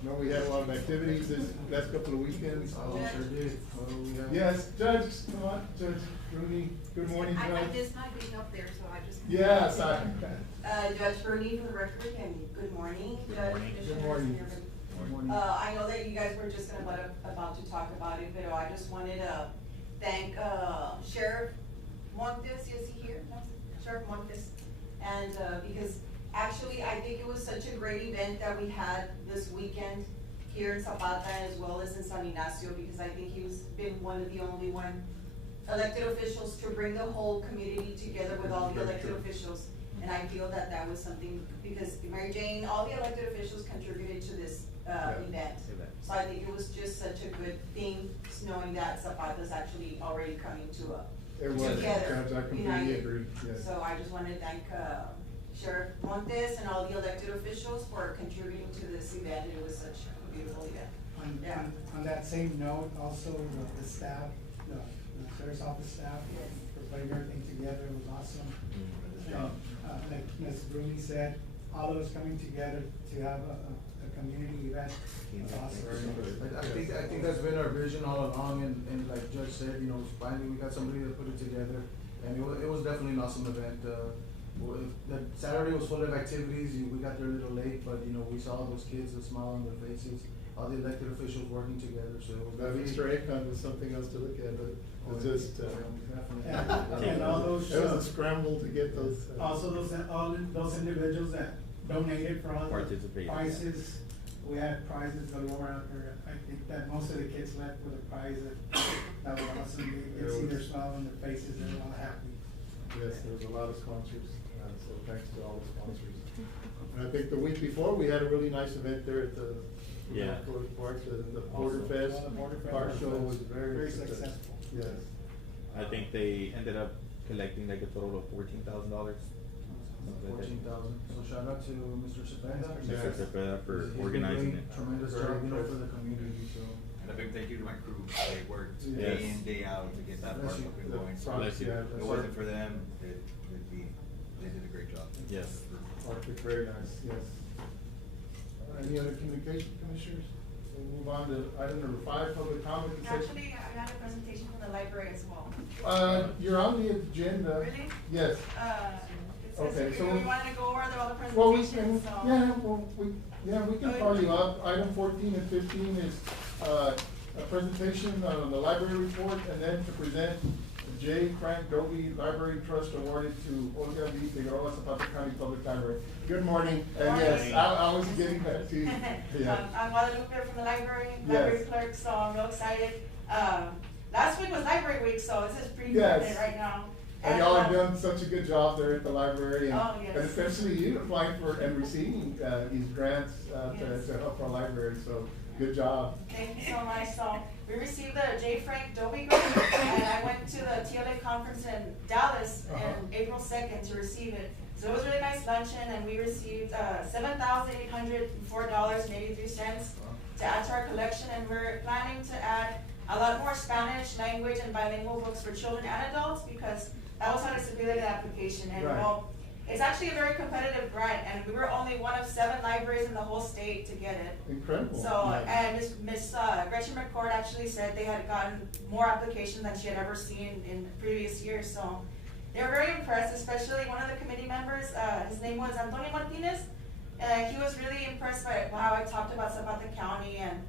I know we had a lot of activities this last couple of weekends. Oh, sure did. Oh, we have. Yes, Judge, come on, Judge Rooney, good morning, I Judge. just not being up there, so I just. Yes, Judge Bernie for the record, and good morning, Judge, Commissioners, Good morning. and everybody. Good morning. I know that you guys were just about to talk about it, but I just wanted to thank, Sheriff Montes, is he here? No? Sheriff Montes, and, because actually, I think it was such a great event that we had this weekend here in Zapata as well as in San Ignacio, because I think he was been one of the only elected officials to bring the whole community together with all the elected officials. And I feel that that was something, because Mary Jane, all the elected officials contributed to this, event. So I think it was just such a good thing, knowing that Zapata's actually already coming to It was, together, Judge, I completely united. agree, yes. So I just want to thank, Sheriff Montes and all the elected officials for contributing to this event. It was such a beautiful event. Yeah. On that same note, also the staff, the sheriff's office staff, for putting everything together, it was awesome. And, like Ms. Bruni said, all of us coming together to have a community event, it's awesome. I think that's been our vision all along, and like Judge said, you know, finally we got somebody that put it together, and it was definitely an awesome event. That Saturday was full of activities, we got there a little late, but you know, we saw those kids, the smile on their faces, all the elected officials working together, so it was That definitely. Mr. Akon was something else to look at, but it's just, And all those. it was a scramble to get those. Also, all those individuals that donated for all the Participated, prizes, we had prizes galore out there. I think that most of the kids left with a prize that was awesome. You could see their smile on their faces, they were all happy. Yes, there was a lot of sponsors, so thanks to all the sponsors. And I think the week before, we had a really nice event there at the. Yeah. Park, the Border Fest. The Border Fest Car show was very very successful. Yes. I think they ended up collecting like a total of $14,000. 14,000, so shout out to Mr. Zapata. Mr. Zapata for He's been organizing doing it. Tremendous Very job, you know, impressive. for the community, so. And a big thank you to my crew, they worked Yes. day in, day out to get that Bless part you. up and going. So Bless you. if it wasn't for them, they did a great job. Yes. Perfect, very nice, yes. Any other communication, commissioners? We'll move on to item number 5, public comment. Actually, I had a presentation from the library as well. You're on the agenda. Really? Yes. It says Okay, if so. we wanted to go over all the Well, we presentations, can, so. we can call you up. Item 14 and 15 is, a presentation on the library report, and then to present the J. Frank Dobie Library Trust awarded to Olga V. Figueroa, Zapata County Public Library. Good morning, and yes, Morning. I was getting back to you. Yeah. I'm Guadalupe from the library Yes. clerk, so I'm real excited. Last week was library week, so this is pretty Yes. permanent right now. And y'all have done such a good job there at the library, Oh, yes. and especially you applying for and receiving, these grants, Yes. to help our library, so good job. Thank you so much. So we received the J. Frank Dobie grant, and I went to the TLA conference in Dallas on April 2nd to receive it. So it was a really nice luncheon, and we received $7,804.83 to add to our collection, and we're planning to add a lot more Spanish language and bilingual books for children and adults, because that was our disability application. And Right. well, it's actually a very competitive grant, and we were only one of 7 libraries in the whole state to get it. Incredible. So, Nice. and Miss Gretchen McCord actually said they had gotten more applications than she had ever seen in previous years, so they were very impressed, especially one of the committee members, his name was Antonio Martinez. He was really impressed by how I talked about Zapata County, and,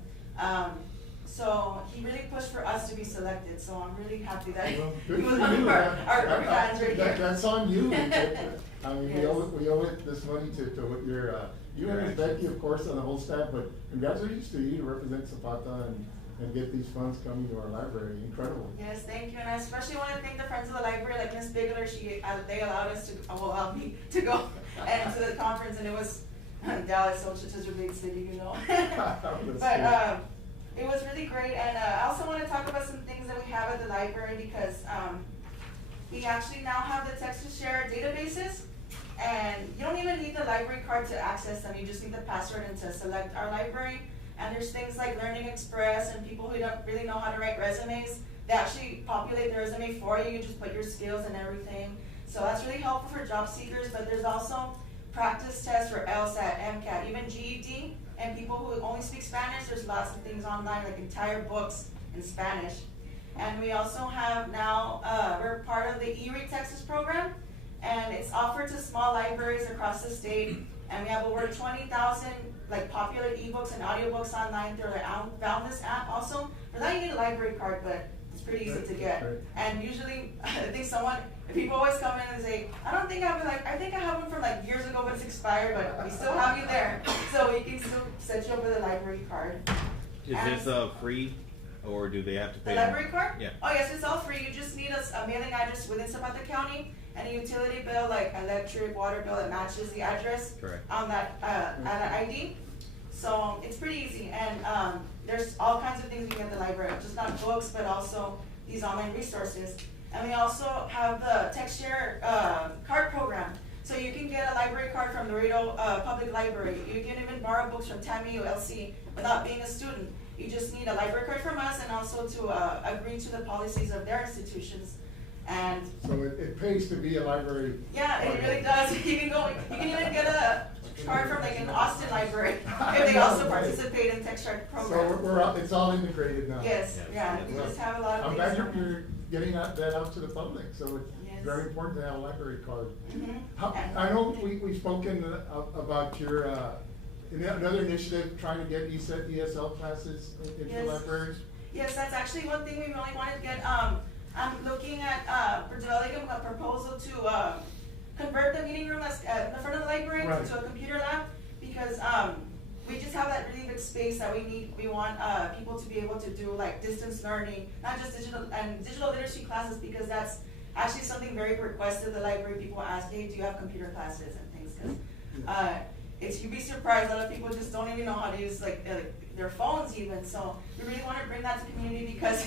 so he really pushed for us to be selected, so I'm really happy that Well, he good was for one you. of our fans right here. That's on you. I mean, Yes. we owe it this money to what your, you and Ms. Becky, of course, and the whole staff, but congratulations to you to represent Zapata and get these funds coming to our library. Incredible. Yes, thank you, and I especially want to thank the Friends of the Library, like Ms. Bigler, they allowed us to, allowed me to go and to the conference, and it was Dallas, such a big city, you know. But, it was really great, and I also want to talk about some things that we have at the library, because we actually now have the text-to-share databases, and you don't even need the library card to access them. You just need the password and to select our library. And there's things like Learning Express and people who don't really know how to write resumes. They actually populate the resume for you. You just put your skills and everything. So that's really helpful for job seekers. But there's also practice tests for LSAT, MCAT, even GED. And people who only speak Spanish, there's lots of things online, like entire books in Spanish. And we also have now, we're part of the E-Read Texas program. And it's offered to small libraries across the state. And we have over 20,000 popular ebooks and audiobooks online through the Boundless app also. For that you need a library card, but it's pretty easy to get. And usually, I think people always come in and say, I think I have one from years ago, but it's expired, but we still have you there. So we can still set you up with a library card. Is this free, or do they have to pay? The library card? Yeah. Oh yes, it's all free. You just need a mailing address within Zapata County and a utility bill, like electric, water bill that matches the address on that ID. So it's pretty easy, and there's all kinds of things you can get at the library, just not books, but also these online resources. And we also have the TextShare card program. So you can get a library card from Laredo Public Library. You can even borrow books from TAMI or LC without being a student. You just need a library card from us and also to agree to the policies of their institutions. And so it pays to be a library. Yeah, it really does. You can even get a card from an Austin library if they also participate in TextShare program. So it's all integrated now. Yes, yeah. We just have a lot of I'm things. glad you're getting that out to the public. So it's very important to have a library card. I know we've spoken about your another initiative trying to get ESL classes into libraries. Yes, that's actually one thing we really wanted to get. I'm looking at developing a proposal to convert the meeting room that's in the front of the library to a computer lab, because we just have that really big space that we need. We want people to be able to do distance learning, not just digital literacy classes, because that's actually something very requested at the library. People ask, hey, do you have computer classes and things? Because you'd be surprised, a lot of people just don't even know how to use their phones even. So we really want to bring that to the community because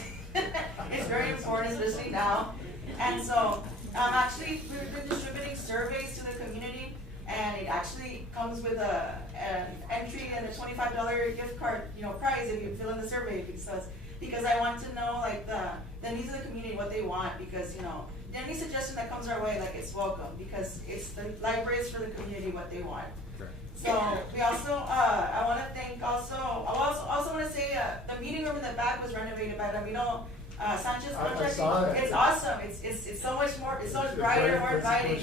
it's very important, especially now. And so actually we've been distributing surveys to the community, and it actually comes with an entry and a $25 gift card, prize if you fill in the survey, because I want to know the needs of the community, what they want, because any suggestion that comes our way, it's welcome, because it's the libraries for the community what they want. So we also, I want to thank I also want to say the meeting room in the back was renovated by Ramiro Sanchez contract. It's awesome. It's so much more. It's so much brighter, more inviting.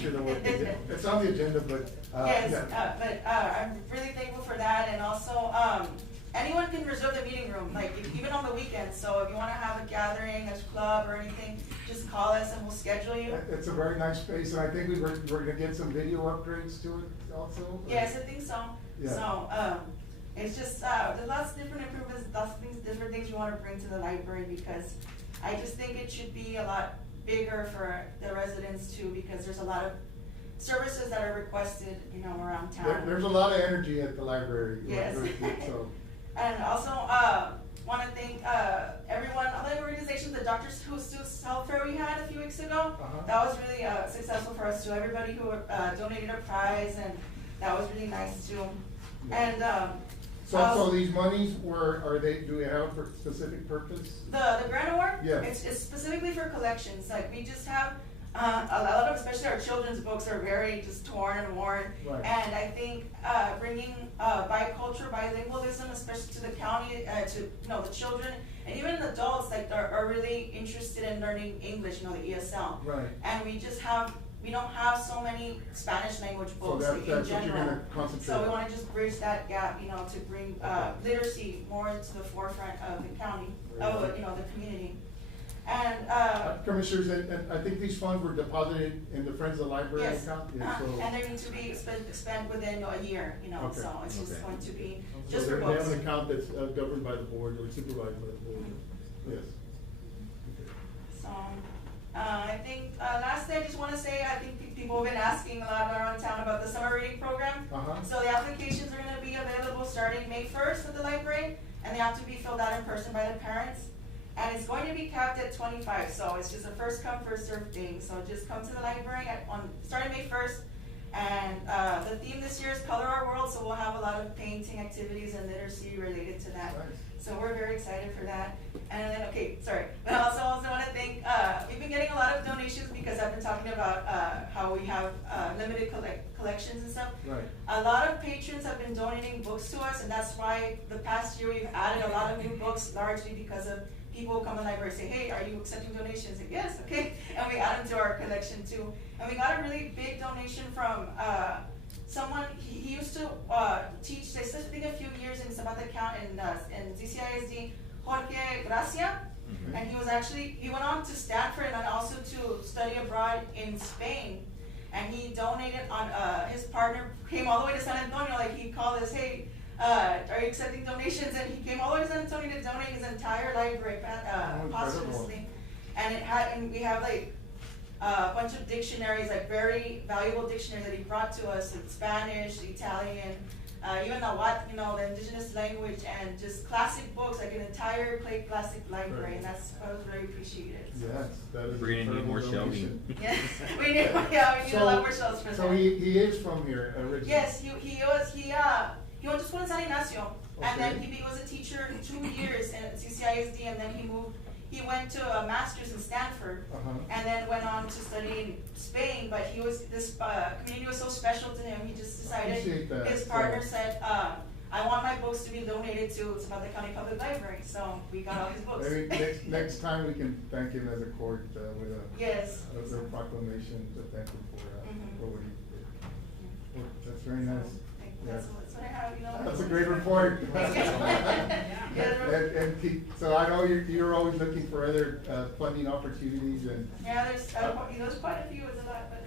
It's on the agenda, but yes, but I'm really thankful for that, and also anyone can reserve the meeting room, even on the weekends. So if you want to have a gathering, a club, or anything, just call us and we'll schedule you. It's a very nice space, and I think we're going to get some video upgrades to it also. Yes, I think so. Yeah. So it's just there's lots of different improvements, lots of different things we want to bring to the library, because I just think it should be a lot bigger for the residents too, because there's a lot of services that are requested, around town. There's a lot of energy at the library. Yes. So. And also want to thank everyone, all the organizations, the Doctors Who's Health Fair we had a few weeks ago. That was really successful for us too. Everybody who donated a prize, and that was really nice too. And so these monies do we have for specific purpose? The grant award? Yes. It's specifically for collections. We just have a lot of, especially our children's books, are very just torn and worn. Right. And I think bringing bicultural, bilingualism, especially to the county, to the children, and even adults are really interested in learning English, the ESL. Right. And we don't have so many Spanish language books that's in what general. you're gonna concentrate So we on. want to just bridge that gap, to bring literacy more into the forefront of the county, the community. And Commissioners, and I think these funds were deposited in the Friends of the Library account. And they need to be spent within a year, Okay. So it's just going to be So just for they books. have an account that's governed by the board or supervised by the board. Yes. So I think lastly, I just want to say, I think people have been asking a lot around town about the summer reading program. So the applications are going to be available starting May 1st at the library, and they have to be filled out in person by the parents. And it's going to be capped at 25, so it's just a first come, first served thing. So just come to the library starting May 1st. And the theme this year is Color Our World, so we'll have a lot of painting activities and literacy related to that. Nice. So we're very excited for that. And then, but I also want to thank, we've been getting a lot of donations because I've been talking about how we have limited collections and stuff. Right. A lot of patrons have been donating books to us, and that's why the past year we've added a lot of new books, largely because of people who come to the library and say, hey, are you accepting donations? Like, yes, okay. And we add them to our collection too. And we got a really big donation from someone, he used to teach, I think a few years in Zapata Count in ZCISD, Jorge Gracia. Mm-hmm. And he went on to Stanford and also to study abroad in Spain. And he donated his partner came all the way to San Antonio, like he called us, hey, are you accepting donations? And he came all the way to San Antonio to donate his entire library posthumously. And we have like a bunch of dictionaries, like very valuable dictionaries that he brought to us in Spanish, Italian, even the indigenous language, and just classic books, like an entire classic library, and that was very appreciated. Yes, that is. We're gonna need more shelving. Yes, we need a lot more shelves for that. So he is from here originally? Yes, he went to school in San Ignacio, and then he was a teacher 2 years at CCISD, and then he went to a master's in Stanford, and then went on to study in Spain, but this community was so special to him, he just decided, his partner said, I want my books to be donated to Zapata County Public Library, so we got all his books. Maybe next time we can thank him as a court with a proclamation to thank him for what he did. Well, that's very nice. That's what I have, That's a great report. So I know you're always looking for other funding opportunities and. Yeah, there's quite a few, it's a lot, but.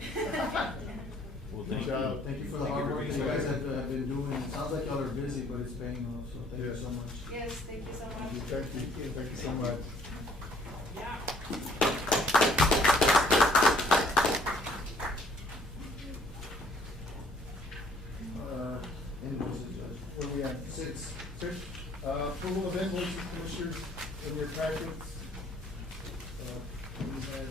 Well, Good job. Thank you for the hard work that you guys have been doing. It sounds like y'all are busy, but it's paying off, so thank you so much. Yes, thank you so much. Thank you so much. Invoices, Judge. Where we at? 6. Approval of invoices, commissioners, in your packets. We had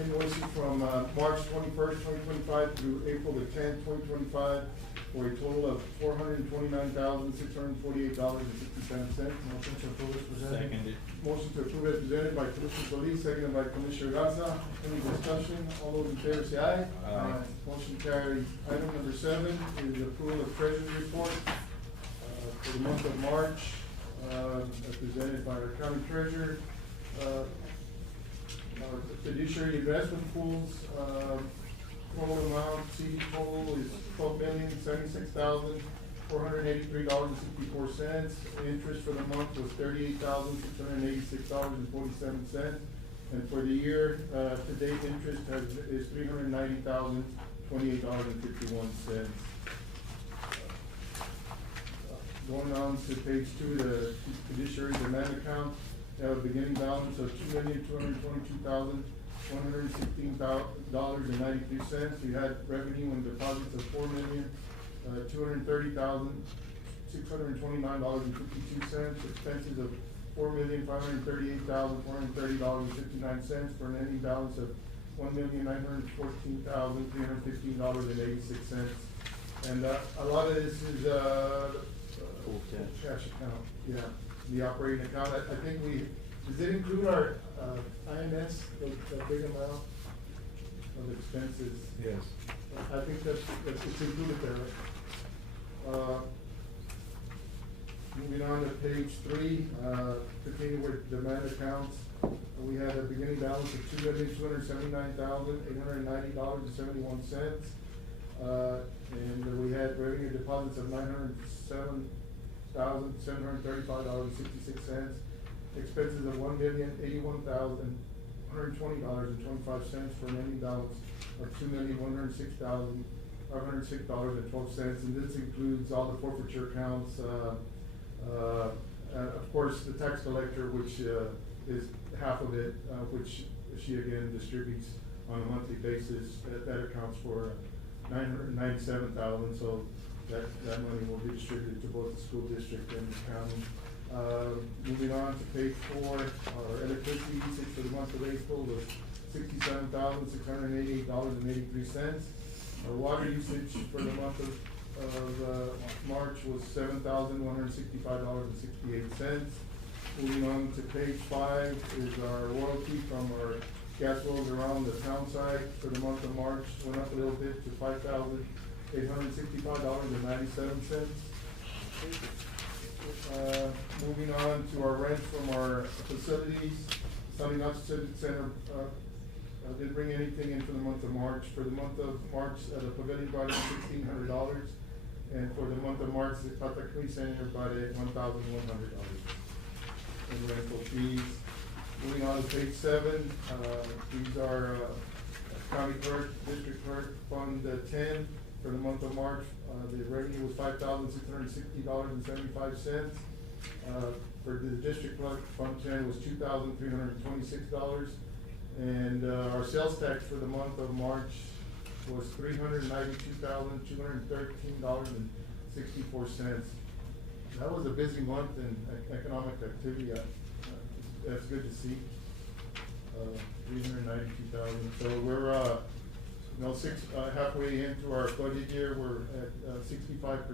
invoices from March 21st, 2025 through April the 10th, 2025 for a total of $429,648.67. Motion to approve is presented. Seconded. Motion to approve as presented by Commissioner Solis, seconded by Commissioner Garza. Any discussion? All those in favor say aye. Aye. Motion carries. Item number 7 is approval of treasurer's report for the month of March, as presented by our county treasurer. Our fiduciary investment pools, total amount, CD total is $12,076,483.64. Interest for the month was $38,686.47. And for the year, to date, interest is $390,028.51. Going on to page 2, the fiduciary demand account. We have a beginning balance of $2,222,116.93. We had revenue and deposits of $4,230,629.52. Expenses of $4,538,430.59 for an ending balance of $1,914,315.86. And a lot of this is cash account, yeah. The operating account, I think does it include our INS, the big amount of expenses? Yes. I think it's included there, right? Moving on to page 3, continuing with demand accounts. We had a beginning balance of $2,279,890.71. And we had revenue deposits of $907,735.66. Expenses of $1,081,120.25 for an ending balance of $2,106,506.12. And this includes all the forfeiture accounts, of course, the tax collector, which is half of it, which she again distributes on a monthly basis. That accounts for $997,000. So that money will be distributed to both the school district and the county. Moving on to page 4, our electricity usage for the month of April was $67,688.83. Our water usage for the month of March was $7,165.68. Moving on to page 5 is our royalty from our gas wells around the town side for the month of March, went up a little bit to $5,865.97. Moving on to our rent from our facilities, Sunny Knox Civic Center didn't bring anything in for the month of March. For the month of March, the pavilion brought in $1,600, and for the month of March, the Zapata Center brought in $1,100 in rental fees. Moving on to page 7, these are County Clerk, District Clerk, Fund 10. For the month of March, the revenue was $5,660.75. For the District Clerk, Fund 10 was $2,326. And our sales tax for the month of March was $392,213.64. That was a busy month in economic activity. That's good to see. 392,000. So we're halfway into our budget year. We're at 65% of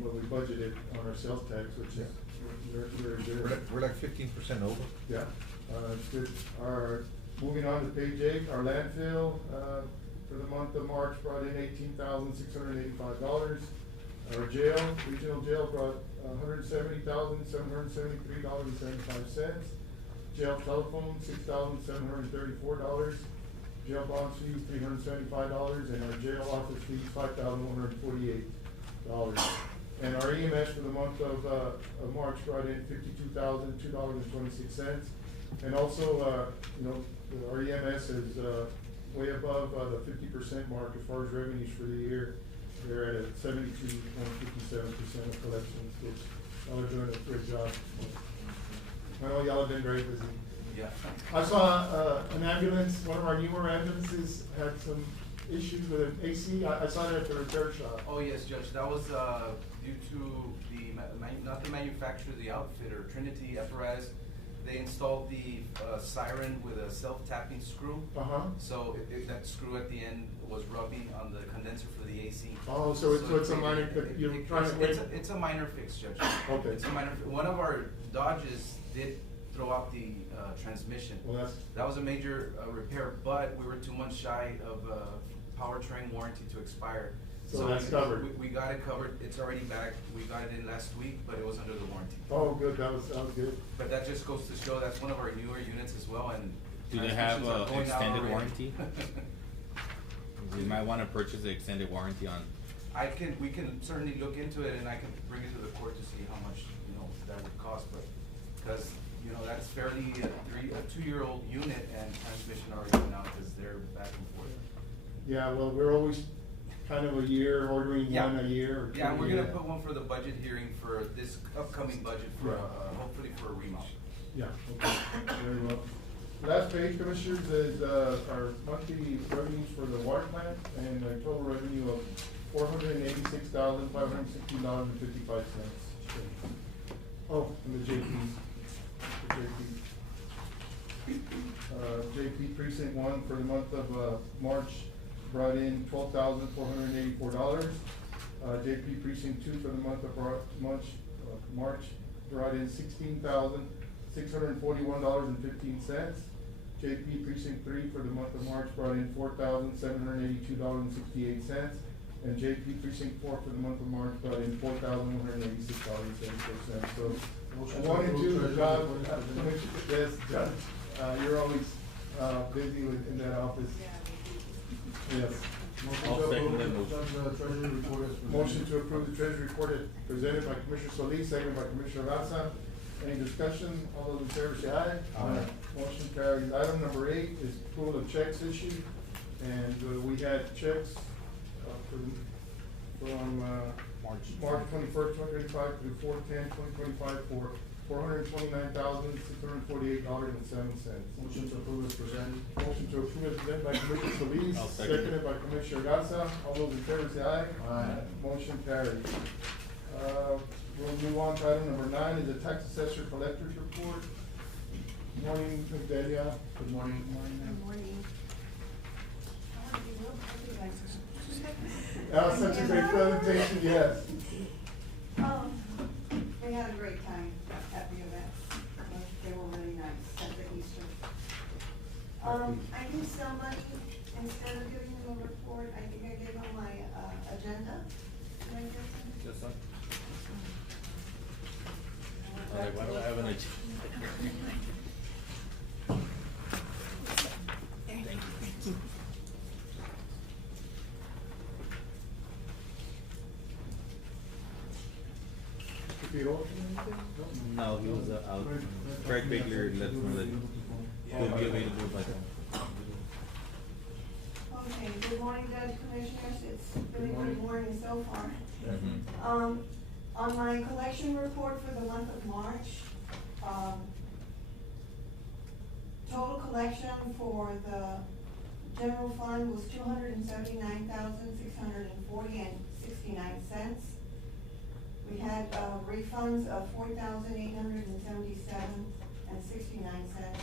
what we budgeted on our sales tax, which is very good. We're like 15% over. Yeah, it's good. Moving on to page 8, our landfill for the month of March brought in $18,685. Our regional jail brought $170,773.75. Jail telephone, $6,734. Jail bonds fees, $375, and our jail office fees, $5,148. And our EMS for the month of March brought in $52,002.26. And also, our EMS is way above the 50% mark as far as revenues for the year. They're at 72.57% of collections, which y'all are doing a great job. I know y'all have been very busy. Yeah. I saw an ambulance, one of our newer ambulances had some issues with an AC. I saw it at the repair shop. Oh, yes, Judge, that was due to not the manufacturer, the outfitter, Trinity Apparatus. They installed the siren with a self-tapping screw. So that screw at the end was rubbing on the condenser for the AC. Oh, so it's a minor, you're trying to wait? It's a minor fix, Judge. Okay. It's a minor, one of our Dodges did throw out the transmission. Well, that was a major repair, but we were 2 months shy of powertrain warranty to expire. So that's covered. We got it covered. It's already back. We got it in last week, but it was under the warranty. Oh, good. That was good. But that just goes to show that's one of our newer units as well. And do they have extended warranty? You might want to purchase the extended warranty on. We can certainly look into it, and I can bring it to the court to see how much that would cost. But because that's fairly a 2-year-old unit, and transmission already went out because they're back and forth. Yeah, well, we're always kind of a year ordering one a year. Yeah, we're gonna put one for the budget hearing for this upcoming budget for hopefully for a remodel. Yeah. Okay. Very well. Last page, Commissioners, is our monthly revenues for the water plant, and a total revenue of $486,516.55. Oh, and the JPs. JP Precinct 1 for the month of March brought in $12,484. JP Precinct 2 for the month of March brought in $16,641.15. JP Precinct 3 for the month of March brought in $4,782.68. And JP Precinct 4 for the month of March brought in $4,186.74. So, 1 and 2, Judge, yes, Judge, you're always busy in that office. Yes. Motion to approve the treasury report presented by Commissioner Solis, seconded by Commissioner Garza. Any discussion? All those in favor say aye. Aye. Motion carries. Item number 8 is approval of checks issued, and we had checks from March 21st, 2025 through 4/10/2025 for $429,648.07. Motion to approve is presented. Motion to approve is presented by Commissioner Solis, I'll second. seconded by Commissioner Garza. All those in favor say aye. Aye. Motion carries. We'll move on to item number 9, is the tax assessor collector's report. Morning, Ms. Delia. Good morning. Good morning. That was such a great presentation, yes. We had a great time at the event. They were really nice at the Easter. I need somebody, instead of giving them a report, I think I gave them my, agenda. Did I give them? Yes, sir. Why don't I have an agenda? No, he was out. Craig Baker let him know that he'll be available by then. Okay, good morning, Judge Commissioners, it's been a good morning so far. Mhm. On my collection report for the month of March, total collection for the general fund was $279,640.69. We had, refunds of $4,877.69.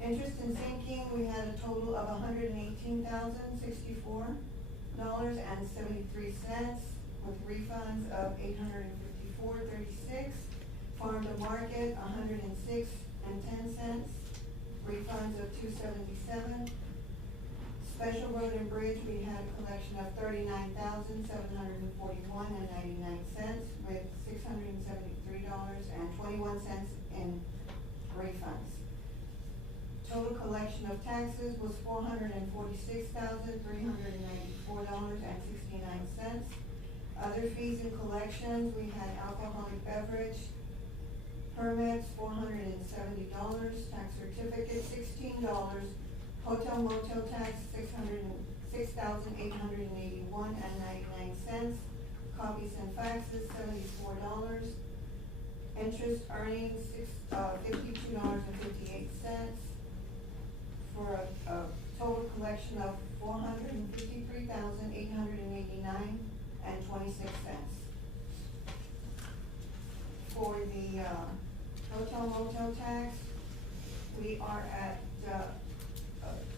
Interest and sinking, we had a total of $118,064.73, with refunds of $854.36. Farm to market, $106.10, refunds of $277. Special road and bridge, we had a collection of $39,741.99, with $673.21 in refunds. Total collection of taxes was $446,394.69. Other fees and collections, we had alcoholic beverage permits, $470, tax certificate, $16, hotel motel tax, $6,881.99, copies and faxes, $74, interest earnings, $52.58, for a total collection of $453,889.26. For the hotel motel tax, we are at,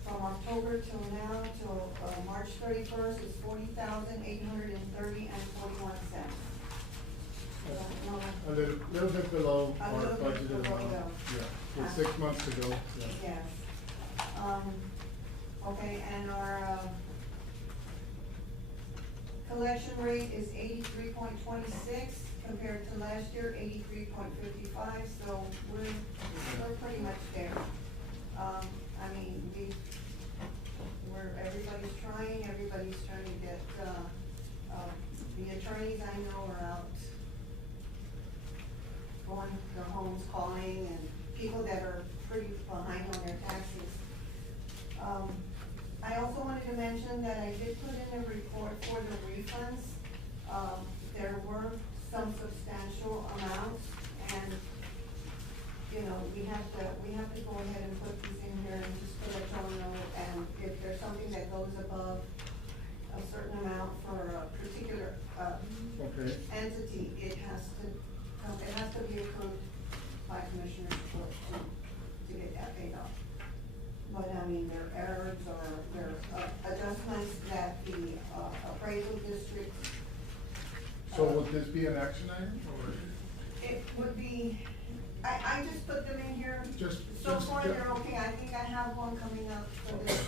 from October till now, till March 31st, is $40,830.41. A little bit below A our little bit budgeted below, amount. though. Yeah, with 6 months to go, yeah. Yes. Okay, and our, collection rate is 83.26 compared to last year, 83.55, so we're pretty much there. I mean, everybody's trying to get, the attorneys I know are out going to their homes, calling, and people that are pretty behind on their taxes. I also wanted to mention that I did put in a report for the refunds. There were some substantial amounts, and, you know, we have to go ahead and put these in here and just to let y'all know, and if there's something that goes above a certain amount for a particular, entity, it has to be approved by Commissioner's Court to get that paid off. But I mean, there are errors or there are adjustments that the appraisal district. So would this be an action item, or? It would be, I just put them in here. So far, yeah. they're okay. I think I have one coming up for this,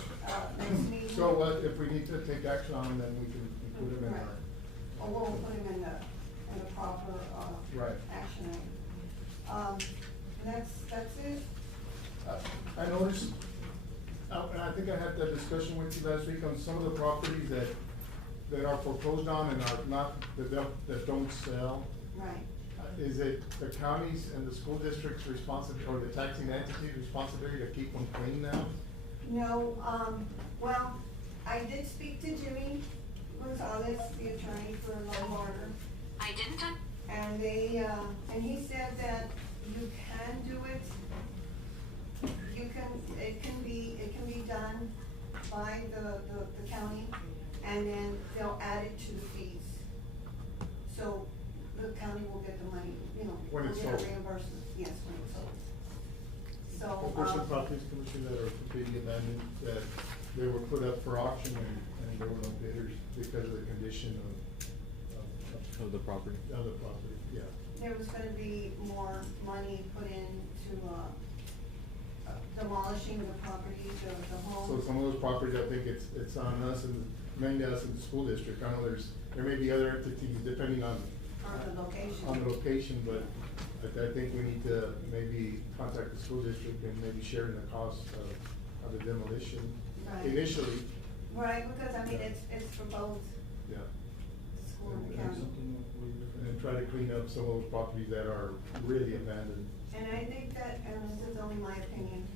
next meeting. So what, if we need to take action on them, then we can include them in Right. our. Or we'll put them in the proper, Right. action item. That's it. I noticed, and I think I had that discussion with you last week on some of the properties that are foreclosed on and are not, that don't sell. Right. Is it the county's and the school district's responsibility, or the taxing entity's responsibility to keep them clean now? No, well, I did speak to Jimmy Gonzalez, the attorney for Low Harbor. I didn't. And And they, and he said that you can do it. It can be done by the county, and then they'll add it to the fees. So the county will get the money, you know, When will it's get a sold. reimbursement, yes, when it's sold. So, Of course, the properties, Commissioner, that are completely abandoned, that they were put up for auction and there were no bidders because of the condition Of the property. of the property, yeah. there was gonna be more money put into, demolishing the properties, the So homes. some of those properties, I think it's on us and mainly us in the school district. I know there may be other entities depending on On the location. on the location, but I think we need to maybe contact the school district and maybe share in the cost of the demolition Right. initially. Right, because I mean, it's for both Yeah. the school and the county. And then try to clean up some of those properties that are really abandoned. And I think that, and this is only my opinion,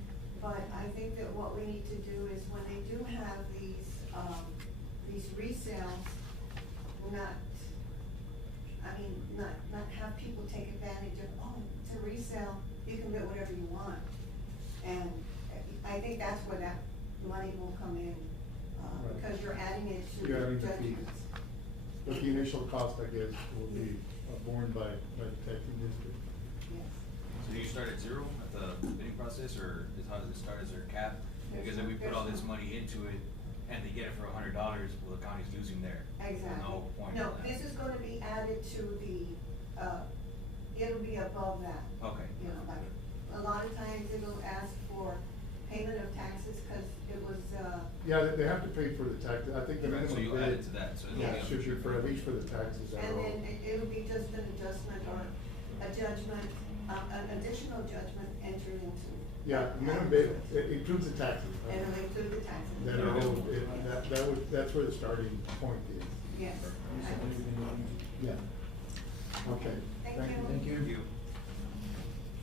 but I think that what we need to do is when they do have these resales, not have people take advantage of, oh, it's a resale, you can get whatever you want. And I think that's where that money will come in, Right. because you're adding it to You're the adding the fees. judgments. But the initial cost, I guess, will be borne by the taxing district. Yes. So do you start at zero at the bidding process, or how does it start? Is there a cap? Because if we put all this money into it and they get it for $100, well, the county's losing there. Exactly. No point in No, that. this is gonna be added to the, it'll be above that. Okay. You know, like, a lot of times it'll ask for payment of taxes, cause it was, Yeah, they have to pay for the taxes. I think the minimum. So you bid- add it to that, so it'll be Yeah, up should to- be for at least for the taxes that and are then owed. it'll be just an adjustment or a judgment, an additional judgment entered into. Yeah, the minimum bid, it includes the taxes. And it'll include the taxes. That are owed, that's where the starting point is. Yes. Yeah. Okay. Thank Thank you. you. Thank you.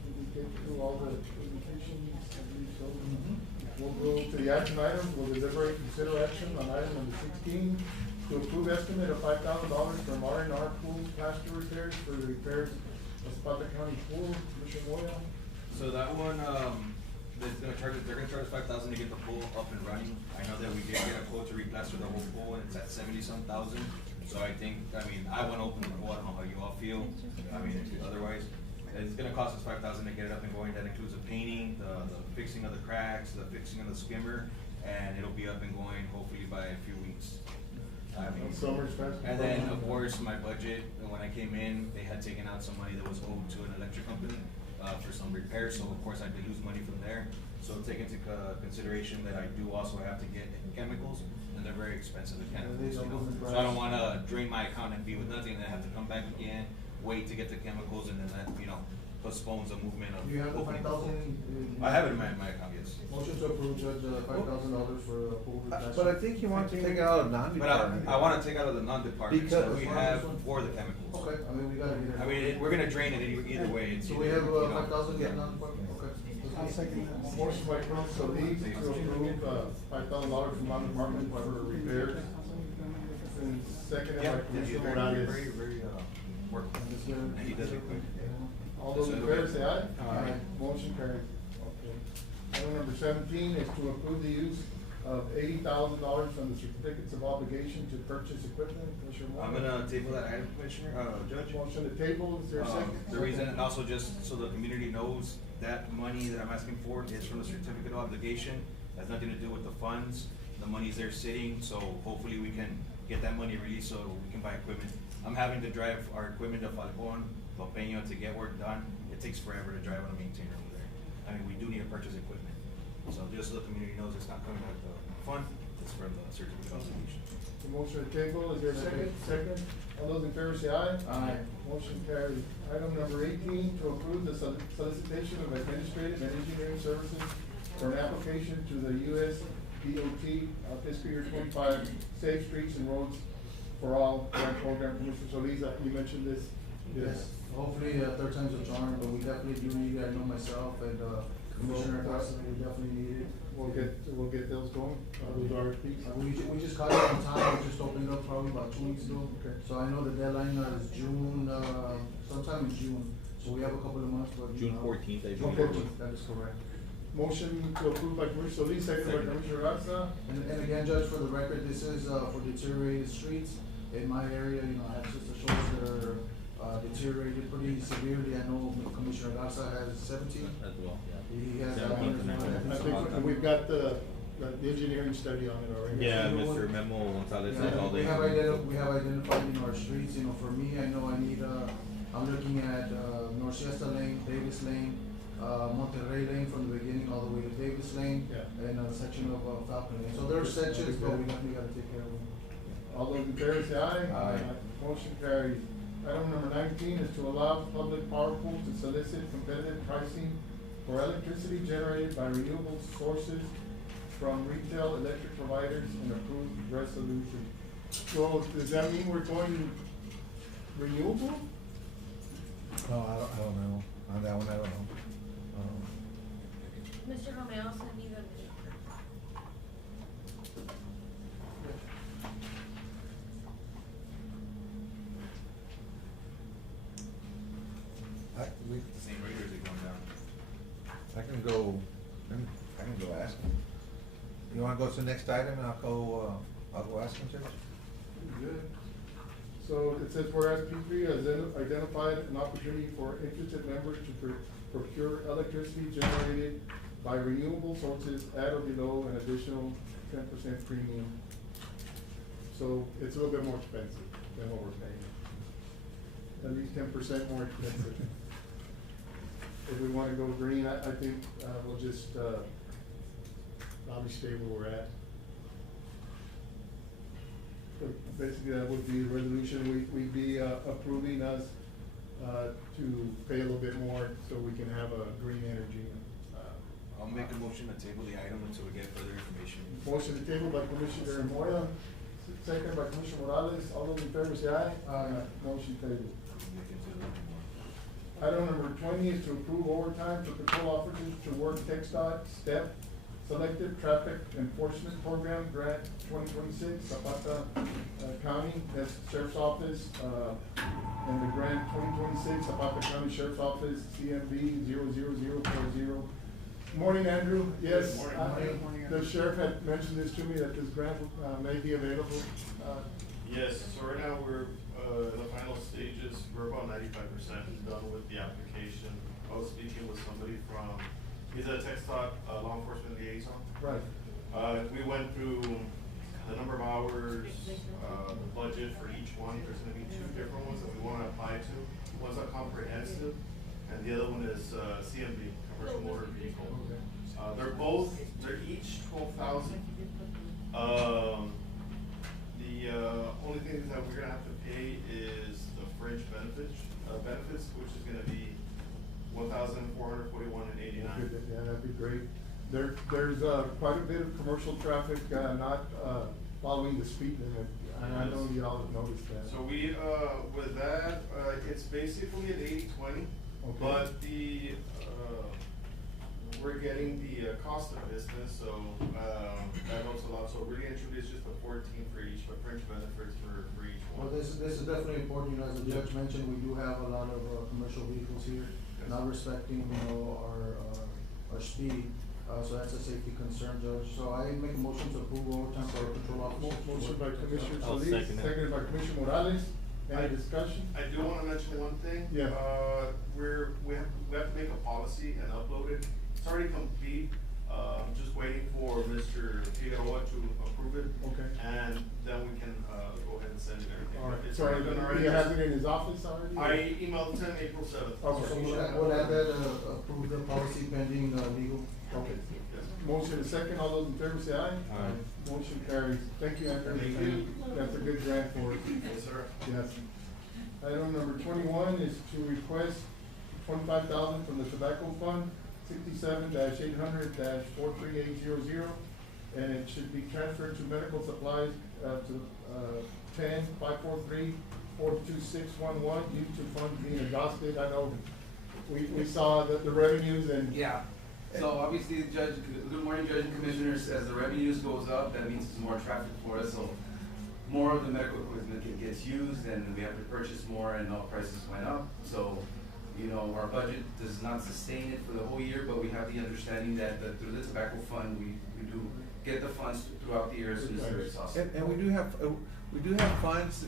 Did we get through all the presentations? I believe so. We'll go to the action items. We'll deliberate and consider action on item number 16 to approve estimate of $5,000 from R&R Pool plaster repairs for the repairs of Zapata County Pool. Commissioner Moya? So that one, they're gonna charge us $5,000 to get the pool up and running. I know that we did get a quote to replaster the whole pool, and it's at 70-some thousand. So I think, I wanna open the pool, I don't know how you all feel. Otherwise, it's gonna cost us $5,000 to get it up and going. That includes the painting, the fixing of the cracks, the fixing of the skimmer, and it'll be up and going hopefully by a few weeks. Summer's fast. And then, of course, my budget, when I came in, they had taken out some money that was owed to an electric company for some repairs, so of course I did lose money from there. So take into consideration that I do also have to get chemicals, and they're very expensive, the chemicals, you know. So I don't wanna drain my account and be with nothing, and then have to come back again, wait to get the chemicals, and then that, postpones the movement of. Do you have the opening. 5,000? I have it in my account, yes. Motion to approve, Judge, $5,000 for pool replacement. But I think you want to take it out of But non-department. I wanna take out of the non-department, so Because- we have for the chemicals. Okay, I mean, we gotta get it. We're gonna drain it either way. It's So either, we have, you know, 5,000 yeah. in non-department, okay. I'll second that. Motion by Commissioner Solis to approve $5,000 from non-department for repairs. And seconded Yeah, by he's Commissioner very, Morales. very, workable, and he does it quick. All those in favor say aye. Aye. Motion carries. Okay. Item number 17 is to approve the use of $80,000 from the certificates of obligation to purchase equipment. Commissioner Moore? I'm gonna table that item, Commissioner, Judge. Motion to table, is there a second? The reason, and also just so the community knows, that money that I'm asking for is from the certificate of obligation, has nothing to do with the funds. The money's there sitting, so hopefully we can get that money released so we can buy equipment. I'm having to drive our equipment to Falcon, Peña to get work done. It takes forever to drive on a maintainer over there. I mean, we do need to purchase equipment. So just so the community knows, it's not coming out of the fund, it's from the certificate of obligation. The motion to table, is there a second? Second. All those in favor say aye. Aye. Motion carries. Item number 18, to approve the solicitation of administrative and engineering services for an application to the US DOT fiscal year 25 Safe Streets and Roads for All grant program. Commissioner Solis, you mentioned this. Yes, hopefully, third time's a charm, but we definitely do need it, I know myself, and, Commissioner Garza, we definitely need it. We'll get those going, those RFPs. We just caught it on time, we just opened up probably about 2 weeks ago. Okay. So I know the deadline is June, sometime in June, so we have a couple of months, but. June 14th, I June believe. 14th. That is correct. Motion to approve by Commissioner Solis, second by Second. Commissioner Garza. And again, Judge, for the record, this is, for deteriorated streets. In my area, you know, I have sister shores that are, deteriorated pretty severely. I know Commissioner Garza has 17. As well, yeah. He has. 17 I think we've got the engineering study on it already. Yeah, Mr. Memo Gonzalez Yeah, has all the. we have identified, you know, our streets, you know, for me, I know I need, I'm looking at, North Siesta Lane, Davis Lane, Monterrey Lane from the beginning all the way to Davis Lane. Yeah. And a section of, Falcon Lane. So there are sections, but we definitely gotta take care of them. All those in favor say aye. Aye. Motion carries. Item number 19 is to allow public power pool to solicit competitive pricing for electricity generated by renewable sources from retail electric providers and approved resolution. So does that mean we're going renewable? No, I don't know. On that one, I don't know. Mr. Romero, send me the. The same rate or is it going down? I can go ask him. You wanna go to the next item and I'll go ask him, Judge? Good. So it says whereas P3 has identified an opportunity for interested members to procure electricity generated by renewable sources at or below an additional 10% premium. So it's a little bit more expensive than what we're paying. At least 10% more expensive. If we wanna go green, I think, we'll just, probably stay where we're at. But basically, that would be the resolution, we'd be, approving us, to pay a little bit more so we can have a green energy. I'll make a motion to table the item until we get further information. Motion to table by Commissioner Moya, second by Commissioner Morales, all those in favor say aye. Aye. Motion tabled. Item number 20 is to approve overtime for patrol officers to work TxDOT STEP Selective Traffic Enforcement Program Grant 2026, Zapata County, that's Sheriff's Office, and the grant 2026, Zapata County Sheriff's Office, CMV 00040. Morning, Andrew. Yes, Good morning. The sheriff had mentioned this to me, that this grant may be available. Yes, so right now we're, in the final stages, we're about 95% done with the application. I was speaking with somebody from, he's a TxDOT law enforcement liaison. Right. We went through the number of hours, the budget for each one. There's gonna be two different ones that we wanna apply to. One's a comprehensive, and the other one is CMV, commercial motor vehicle. They're each 12,000. The only thing that we're gonna have to pay is the fringe benefits, which is gonna be $1,441.89. Yeah, that'd be great. There's quite a bit of commercial traffic, not following the speed limit, and I know you all have noticed that. So we, with that, it's basically an 80-20, Okay. but we're getting the cost of business, so that helps a lot. So really and truly, it's just a 14 for each, but fringe benefits for each one. Well, this is definitely important, you know, as the judge mentioned, we do have a lot of, commercial vehicles here, not respecting, you know, our speed. So that's a safety concern, Judge. So I make a motion to approve overtime for patrol officers. Motion by Commissioner I'll Solis, second it. seconded by Commissioner Morales. Any discussion? I do wanna mention one thing. Yeah. We have to make a policy and upload it. It's already complete. Just waiting for Mr. Figueroa to approve it. Okay. And then we can, go ahead and send it everything. All right, It's so already done already. he has it in his office already? I emailed him April 7th. Okay. So we'll add that, approve the policy pending, legal. Okay. Motion is second, all those in favor say aye. Aye. Motion carries. Thank you, Andrew. Thank you. That's a good grant for us. Yes, sir. Yes. Item number 21 is to request $25,000 from the Tobacco Fund, 67-800-43800, and it should be transferred to medical supplies, to 10-543-42611 due to funds being exhausted. I know we saw the revenues and. Yeah. So obviously, Judge, good morning, Judge and Commissioners, as the revenues goes up, that means it's more traffic for us, so more of the medical equipment gets used, and we have to purchase more, and all prices went up. So, you know, our budget does not sustain it for the whole year, but we have the understanding that through the tobacco fund, we do get the funds throughout the year as soon as they're exhausted. And we do have funds,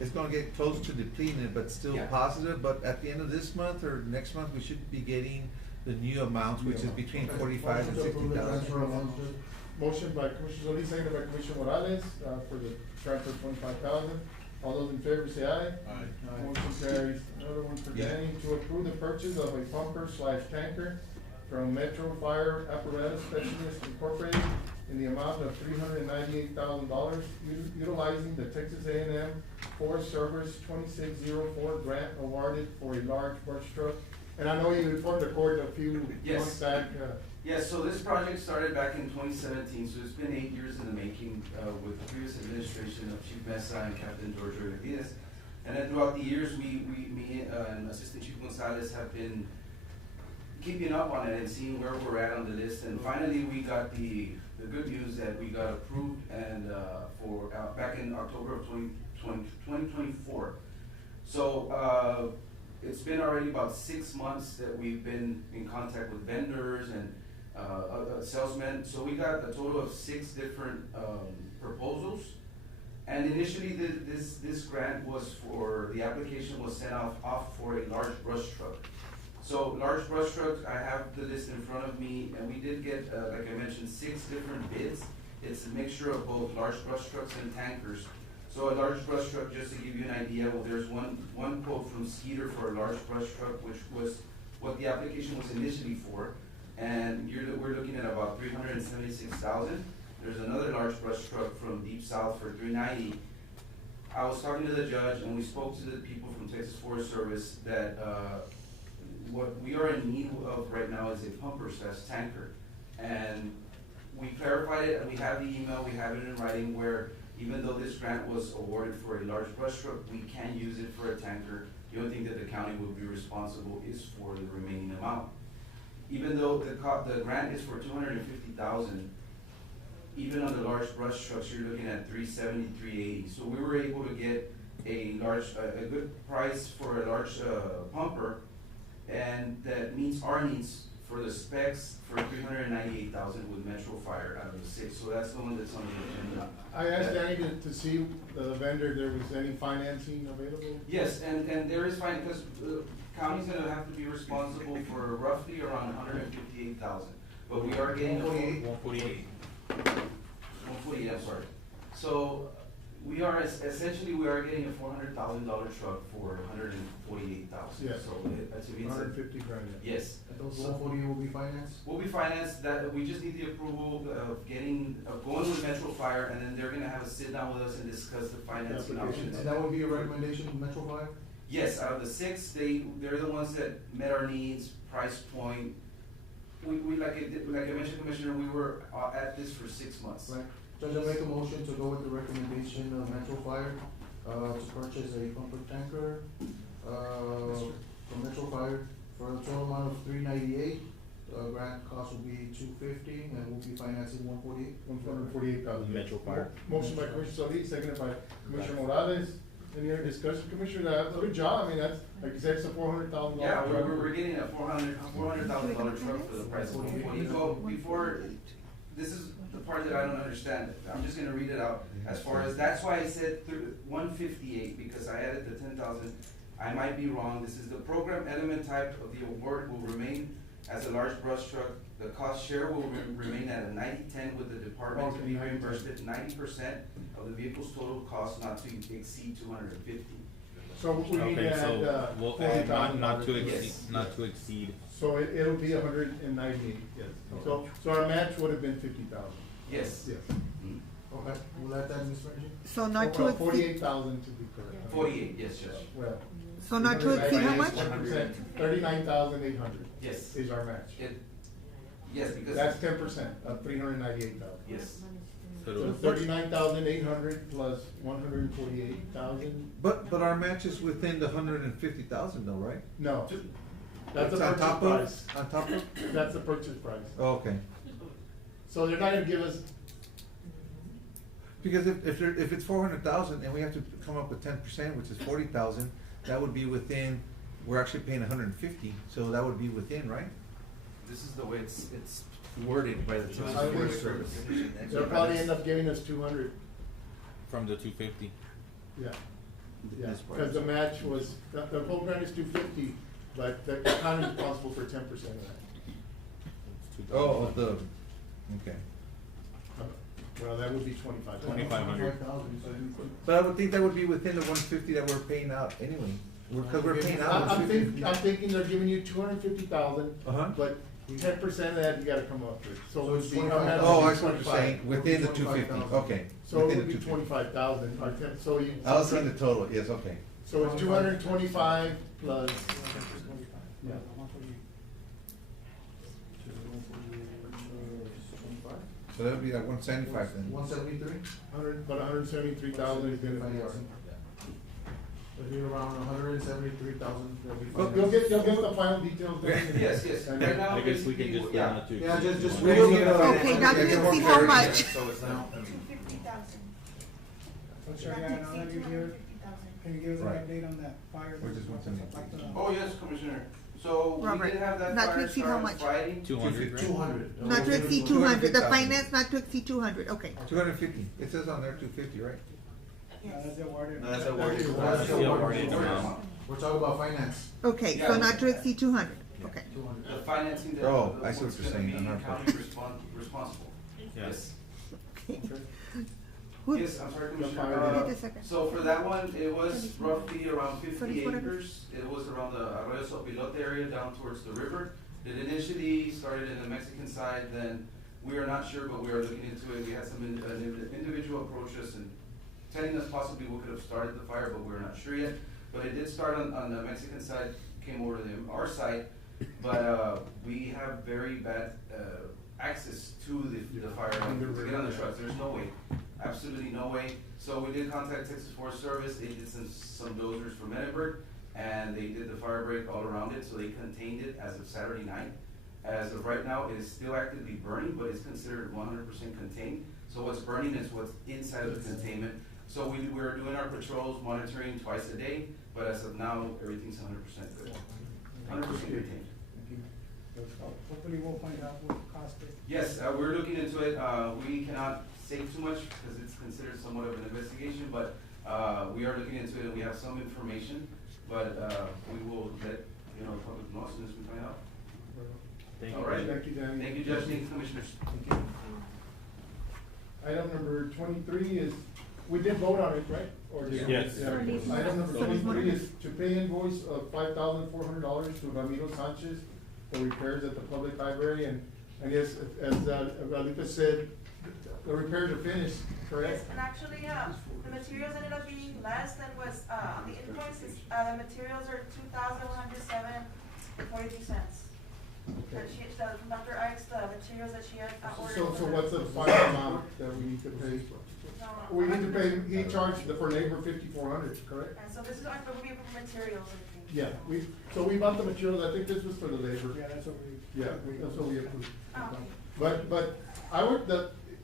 it's gonna get close to depleting, but still Yeah. positive, but at the end of this month or next month, we should be getting the new amounts, which is between 45 and 60,000. Motion by Commissioner Solis, seconded by Commissioner Morales, for the transfer of 25,000. All those in favor say aye. Aye. Motion carries. Another one for Yeah. Danny, to approve the purchase of a pumper/tanker from Metro Fire Apparatus Specialist Incorporated in the amount of $398,000, utilizing the Texas A&M Forest Service 2604 grant awarded for a large brush truck. And I know you informed the court a few Yes. months back. Yes, so this project started back in 2017, so it's been 8 years in the making with the previous administration of Chief Mesa and Captain George Rodriguez. And then throughout the years, me and Assistant Chief Gonzalez have been keeping up on it and seeing where we're at on the list. And finally, we got the good news that we got approved and for back in October of 2024. So it's been already about 6 months that we've been in contact with vendors and salesmen. So we got a total of 6 different proposals. And initially, this grant was for, the application was sent off for a large brush truck. So large brush trucks, I have the list in front of me, and we did get, like I mentioned, 6 different bids. It's a mixture of both large brush trucks and tankers. So a large brush truck, just to give you an idea, well, there's one quote from Skeeter for a large brush truck, which was what the application was initially for, and we're looking at about $376,000. There's another large brush truck from Deep South for $390,000. I was talking to the judge, and we spoke to the people from Texas Forest Service that what we are in need of right now is a pumper/tanker, and we clarified it, and we have the email, we have it in writing, where even though this grant was awarded for a large brush truck, we can use it for a tanker. The only thing that the county will be responsible is for the remaining amount. Even though the grant is for $250,000, even on the large brush trucks, you're looking at $370, $380. So we were able to get a good price for a large pumper, and that meets our needs for the specs for $398,000 with Metro Fire out of the 6. So that's the one that's on the agenda. I asked Danny to see the vendor, there was any financing available? Yes, and there is fine, because the county's gonna have to be responsible for roughly around $158,000. But we are getting 148. 148, I'm sorry. So we are essentially getting a $400,000 truck for $148,000. Yes. So that's $150 grand. Yes. And those 140 will be financed? Will be financed. That we just need the approval of going with Metro Fire, and then they're gonna have a sit down with us and discuss the financing options. And that would be a recommendation of Metro Fire? Yes, out of the 6, they're the ones that met our needs, price point. We like I mentioned, Commissioner, we were at this for 6 months. Right. Judge, I make a motion to go with the recommendation of Metro Fire, to purchase a pumper tanker, from Metro Fire for a total amount of $398. Grant cost will be $250, and we'll be financing $148,000. Metro Fire. Motion by Commissioner Solis, seconded by Commissioner Morales. Any other discussion, Commissioner? Good job. I mean, that's, like you said, it's a $400,000. Yeah, we're getting a $400,000 truck for the price of 140. So before, this is the part that I don't understand. I'm just gonna read it out. As far as, that's why I said 158, because I added the 10,000. I might be wrong. This is the program element type of the award will remain as a large brush truck. The cost share will remain at a 90-10 with the department to be reimbursed at 90% of the vehicle's total cost not to exceed $250. So we need to add, we'll $40,000. add not to exceed, Yes. not to exceed. So it'll be 198, yes. So our match would have been 50,000. Yes. Yes. Okay, we'll add that, Ms. Franchi? So not to Well, exceed, 48,000 to be correct. 48, yes, Judge. Well. so not to exceed how much? 10%, 39,800. Yes. Is our match. Yes, because. That's 10% of 398,000. Yes. So 39,800 plus 148,000. But our match is within the 150,000 though, right? No. That's the It's on purchase top of- price. on top of? That's the purchase price. Oh, okay. So they're not gonna give us, Because if it's 400,000 and we have to come up with 10%, which is 40,000, that would be within, we're actually paying 150, so that would be within, right? This is the way it's worded by the I Texas think Forest so. Service. They'll probably end up giving us 200. From the 250. Yeah. Yeah, because the match was, the whole grant is 250, but the county is responsible for 10% of that. Oh, of the, okay. Well, that would be 25. 2,500. But I would think that would be within the 150 that we're paying out anyway. Because we're paying out I'm 150. thinking they're giving you 250,000, Uh-huh. but 10% of that you gotta come up with. So it would it's be. 25,000. Oh, I see what you're 25. saying, within the 250, okay. So it Within would the be 25,000, or 10, so you. I was seeing the total, yes, okay. So it's 225 plus, yeah. So that would be like 175 then. 173? But 173,000 is gonna be our. So you're around 173,000. You'll get the final details. Yes, yes. And Right then- now, I guess we can basically, just yeah. put on the two. Yeah, just. We will get it on Okay, it. now Yeah, you get can more see how clarity. much. So it's not, I mean, 250,000. So Sharia, now that you're here, can you give us an Right. update on that fire? Which is 173. oh, yes, Commissioner. So we Robert, did have that not to fire exceed start how on much? Friday. 200. 200. Not to exceed 200, the 250,000. finance not to exceed 200, okay. 250, it says on there 250, right? That's the awarded. No, that's a word. That's the awarded amount. We're talking about finance. Okay, Yeah. so not to exceed 200, okay. 200. The financing that. Oh, the- I see what what's you're gonna saying, be on our part. county responsible. Yes. Okay. Who- Yes, I'm sorry, Commissioner. fire- Wait a second. So for that one, it was roughly around 50 24. acres. It was around the Arroyo Sopilote area down towards the river. It initially started in the Mexican side, then we are not sure, but we are looking into it. We had some an individual approach us and telling us possibly we could have started the fire, but we're not sure yet. But it did start on the Mexican side, came over to our side, but we have very bad access to the fire, to get on the trucks. There's no way, absolutely no way. So we did contact Texas Forest Service. They did some dozers from Edinburgh, and they did the fire break all around it, so they contained it as of Saturday night. As of right now, it is still actively burning, but it's considered 100% contained. So what's burning is what's inside of the containment. So we're doing our patrols, monitoring twice a day, but as of now, everything's 100% good. 100% contained. Hopefully we'll find out what the cost is. Yes, we're looking into it. We cannot say too much because it's considered somewhat of an investigation, but we are looking into it and we have some information. But we will let public know as soon as we find out. Thank All you. right. Thank you, Danny. Thank you, Judge. Thank you, Commissioners. Item number 23 is, we did vote on it, right? Or just- Yes. Yeah. Item number 23 is to pay invoice of $5,400 to Ramiro Sanchez for repairs at the public library. And I guess, as Valika said, the repairs are finished, correct? Yes, and actually, the materials ended up being less than was, on the invoices, the materials are $2,107.43. And she, Dr. Ike's, the materials that she had ordered. So what's the final amount that we need to pay? We need to pay, he charged for labor $5,400, correct? And so this is our, will be for materials, I think. Yeah, so we bought the materials, I think this was for the labor. Yeah, that's what we. Yeah, that's what we approved. Oh, okay. But I would,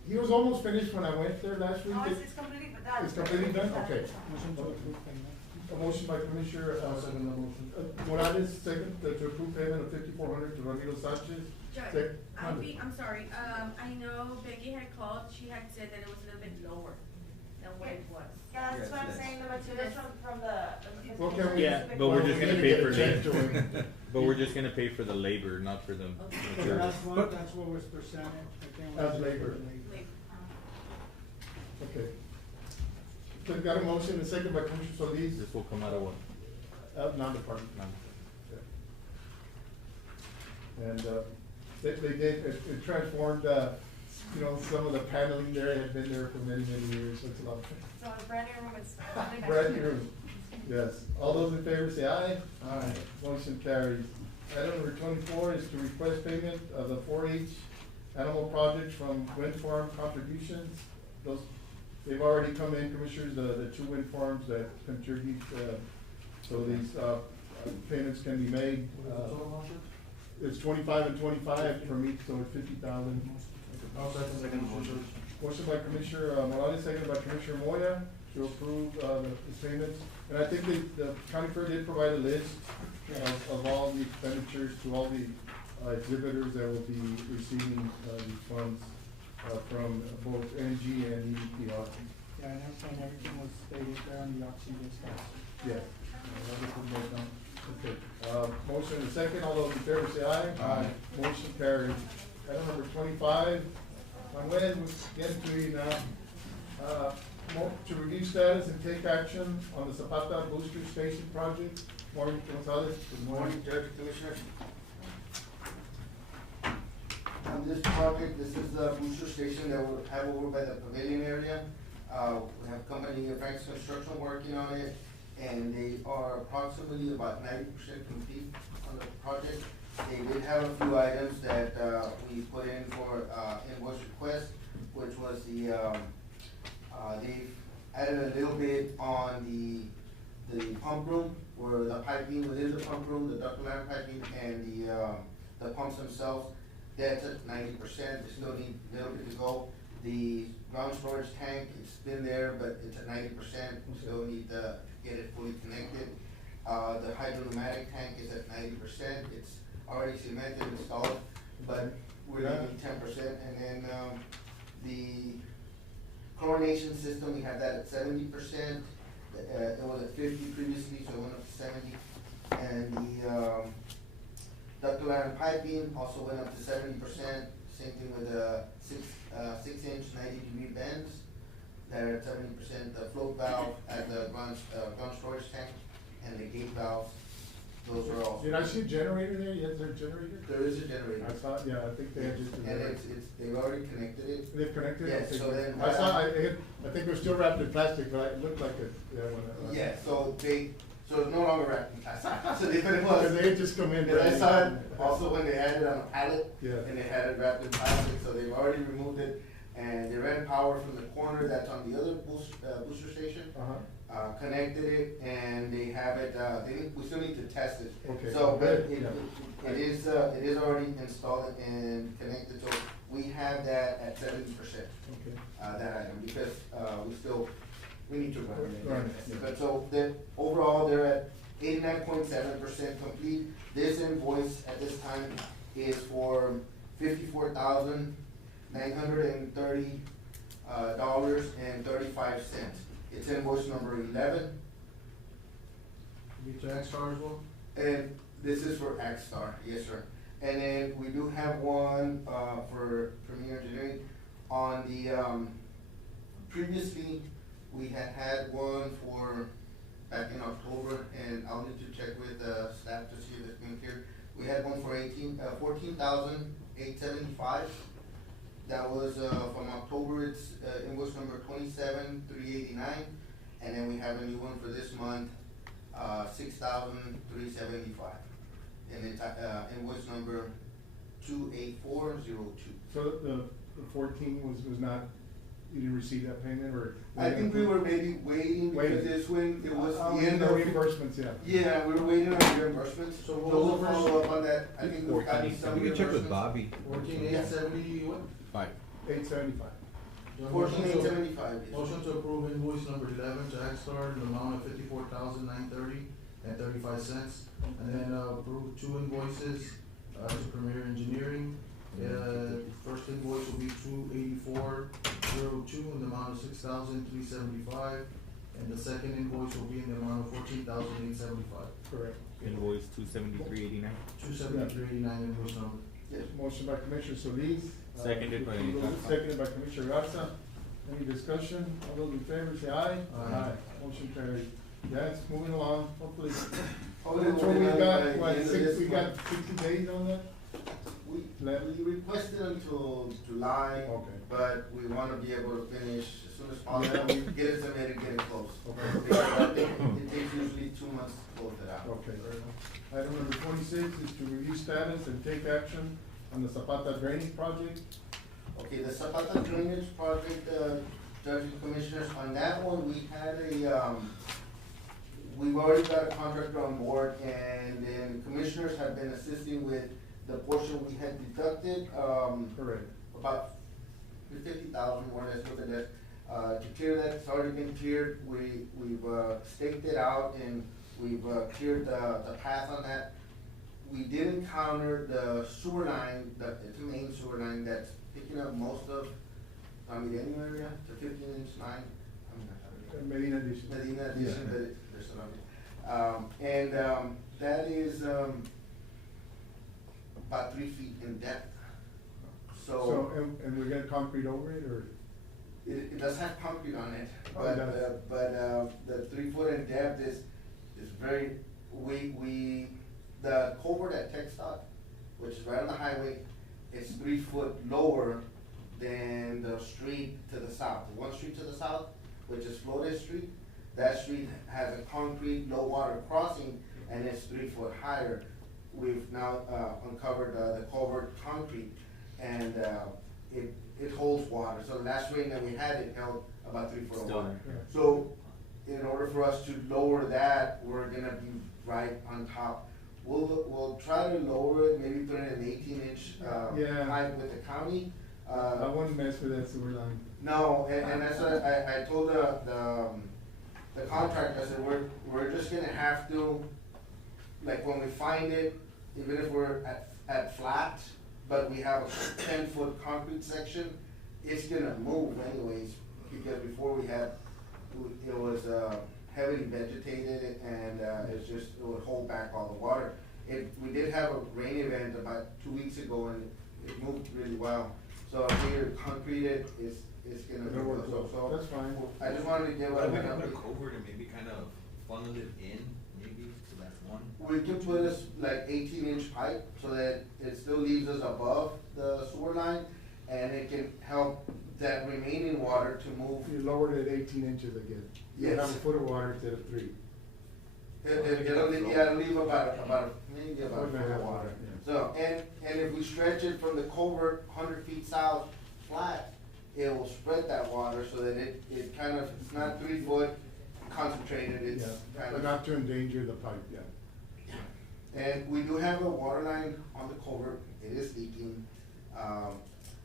he was almost finished when I went there last week. No, it's completely done. It's completely done, okay. Motion to approve payment. A motion by Commissioner, Second the motion. Morales, second, to approve payment of $5,400 to Ramiro Sanchez. Judge, I'm sorry, I know Becky had called, she had said that it was a little bit lower than what it was. Yeah, that's what I'm saying, the materials from the. Well, can we- Yeah, but we're just we gonna need to pay get for a check to the, him. but we're just gonna pay for the labor, not for the So materials. that's what was percentage, I think. As labor. Okay. So we've got a motion and a second by Commissioner Solis, This will come out of what? non-department. And, they did, it transformed, some of the paneling there had been there for many, many years, so it's a lot. So the brand new room is. Brand new, yes. All those in favor say aye. Aye. Motion carries. Item number 24 is to request payment of the 4-H animal project from wind farm contributions. They've already come in, Commissioners, the two wind farms that contribute, so these, payments can be made. It's 25 and 25 from each, so it's 50,000. Motion by Commissioner Morales, seconded by Commissioner Moya to approve the payments. And I think the county fair did provide a list of all the expenditures to all the exhibitors that will be receiving these funds from both NG and EDP auction. Yeah, and everything was stated there on the auction list. Yeah. Okay, motion and second, all those in favor say aye. Aye. Motion carried. Item number 25, Manuel, we're getting to you now. To review status and take action on the Zapata Booster Station project. Morning, Gonzalez. Good morning. Judge, Commissioners. On this project, this is the booster station that we'll have over by the pavilion area. We have company Frank's Construction working on it, and they are approximately about 90% complete on the project. They did have a few items that we put in for invoice request, which was the they added a little bit on the pump room, where the piping within the pump room, the ductile iron piping, and the pumps themselves. That's at 90%. They still need a little bit to go. The ground storage tank, it's been there, but it's at 90%. We still need to get it fully connected. The hydro-pneumatic tank is at 90%. It's already cemented, installed, but we're leaving 10%. And then the chlorination system, we have that at 70%. It was at 50 previously, so it went up to 70. And the ductile iron piping also went up to 70%. Same thing with the 6-inch 90-degree bends that are at 70%. The float valve at the ground storage tank and the gate valves, those are all. Did I see a generator there? Yes, there's a generator? There is a generator. I saw, yeah, I think they had just. And they've already connected it. They've connected it? Yes, so then. I saw, I think it was still wrapped in plastic, but it looked like it, yeah, when I. Yeah, so it's no longer wrapped in plastic. So they, but it was. Because they had just come in. And I saw it also when they had it on a pallet. Yeah. And they had it wrapped in plastic, so they've already removed it. And they ran power from the corner that's on the other booster station. Connected it, and they have it, we still need to test it. Okay. So, but it is already installed and connected, so we have that at 70%. Okay. That item, because, we need to run it. Right, yeah. But so, overall, they're at 89.7% complete. This invoice at this time is for $54,930 $35. It's invoice number 11. Be to X-Star as well? And this is for X-Star, yes, sir. And then we do have one for Premier Engineering. On the, previously, we had one for back in October, and I'll need to check with staff to see if it's been cleared. We had one for $14,875. That was from October. It's invoice number 27389, and then we have a new one for this month, 6,375, and it's invoice number 28402. So the 14 was not, you didn't receive that payment, or? I think we were maybe waiting because this one, it was the end the of reimbursements, yeah. Yeah, we were waiting on reimbursements. So we'll follow up on that. I think we've gotten some reimbursements. We can check with Bobby. 14,871. 875. 14,875. Yes. Motion to approve invoice number 11 to X-Star in the amount of $54,930.35. And then approve two invoices to Premier Engineering. First invoice will be 28402 in the amount of $6,375. And the second invoice will be in the amount of $14,875. Correct. Invoice 27389. 27389 invoice number. Yes, motion by Commissioner Solis. Seconded by Seconded by Commissioner Garza. Any discussion? All those in favor say aye. Aye. Motion carried. Yeah, it's moving along, hopefully. Hopefully So we'll we be done got, by the what, end of we this got month. 60 days on that? We requested until July, Okay. but we want to be able to finish as soon as possible. We get it submitted, get it closed. Okay. Because I think it takes usually 2 months to close it out. Okay, very well. Item number 26 is to review status and take action on the Zapata drainage project. Okay, the Zapata drainage project, Judge and Commissioners, on that one, we had we've already got a contractor on board, and then commissioners have been assisting with the portion we had deducted, Correct. about 50,000 more or less, look at that. To clear that, it's already been cleared, we've staked it out and we've cleared the path on that. We did encounter the sewer line, it's a main sewer line that's picking up most of, Millennium area, the 15-inch line. Medina Edition. Medina Edition, but there's another. That is, about 3 feet in depth. So, and we got concrete over it, or? It does have concrete on it, Oh, it does. but the 3 foot in depth is very, the culvert at TechStop, which is right on the highway, is 3 foot lower than the street to the south. The one street to the south, which is Flores Street, that street has a concrete low water crossing and it's 3 foot higher. We've now uncovered the culvert concrete, and it holds water. So the last rain that we had, it held about 3 foot of Still water. there. So in order for us to lower that, we're gonna be right on top. We'll try to lower it, maybe put in an 18-inch Yeah. pipe with the county. I wouldn't mess with that sewer line. No, and that's what I told the contractor, I said, we're just gonna have to, like, when we find it, even if we're at flat, but we have a 10-foot concrete section, it's gonna move anyways, because before it was heavily vegetated, and it would hold back all the water. We did have a rain event about 2 weeks ago, and it moved really well. So if we concrete it, it's gonna It'll work move. well. That's fine. I just wanted to give What a. if we can put a culvert and maybe kind of funnel it in, maybe, so that's one? We can put this like 18-inch pipe so that it still leaves us above the sewer line, and it can help that remaining water to move. You lowered it 18 inches again. You Yes. have a foot of water instead of 3. It'll leave maybe about a foot of water. So, and if we stretch it from the culvert 100 feet south flat, it will spread that water so that it kind of, it's not 3 foot concentrated, it's Yeah, kind but of. not to endanger the pipe, yeah. And we do have a water line on the culvert, it is leaking.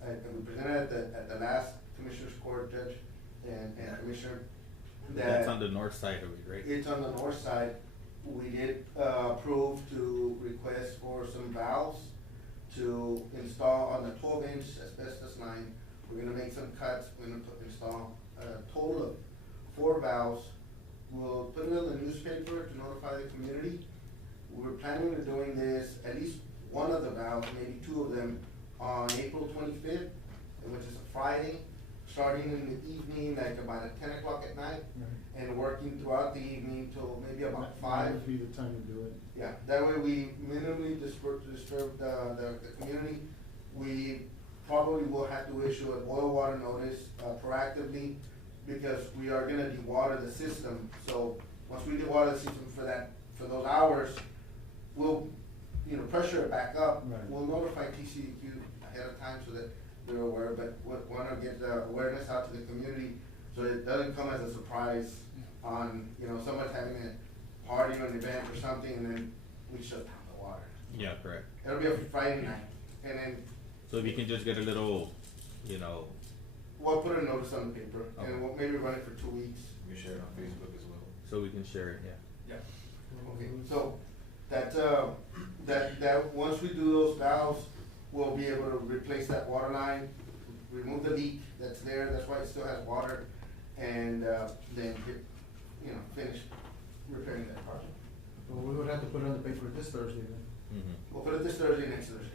And we presented at the last Commissioner's Court, Judge and Commissioner, that. That's on the north side of it, right? It's on the north side. We did approve to request for some valves to install on the 12-inch asbestos line. We're gonna make some cuts, we're gonna install a total of 4 valves. We'll put it in the newspaper to notify the community. We're planning on doing this, at least one of the valves, maybe 2 of them, on April 25th, which is a Friday, starting in the evening, like about at 10 o'clock at night, and working throughout the evening till maybe about 5. That would be the time to do it. Yeah, that way we minimally disturb the community. We probably will have to issue a boil water notice proactively, because we are gonna dewater the system. So once we dewater the system for those hours, we'll, pressure it back up. Right. We'll notify TCEQ ahead of time so that they're aware, but we wanna get the awareness out to the community so it doesn't come as a surprise on, someone's having a party or an event or something, and then we shut down the water. Yeah, correct. It'll be a Friday night, and then So if you can just get a little, we'll put a notice on the paper, Okay. and we'll maybe run it for 2 weeks. We share it on Facebook as well. so we can share it, yeah. Okay, so that once we do those valves, we'll be able to replace that water line, remove the leak that's there, that's why it still has water, and then finish repairing that project. Well, we would have to put it on the paper this Thursday then. Mm-hmm. We'll put it this Thursday, next Thursday,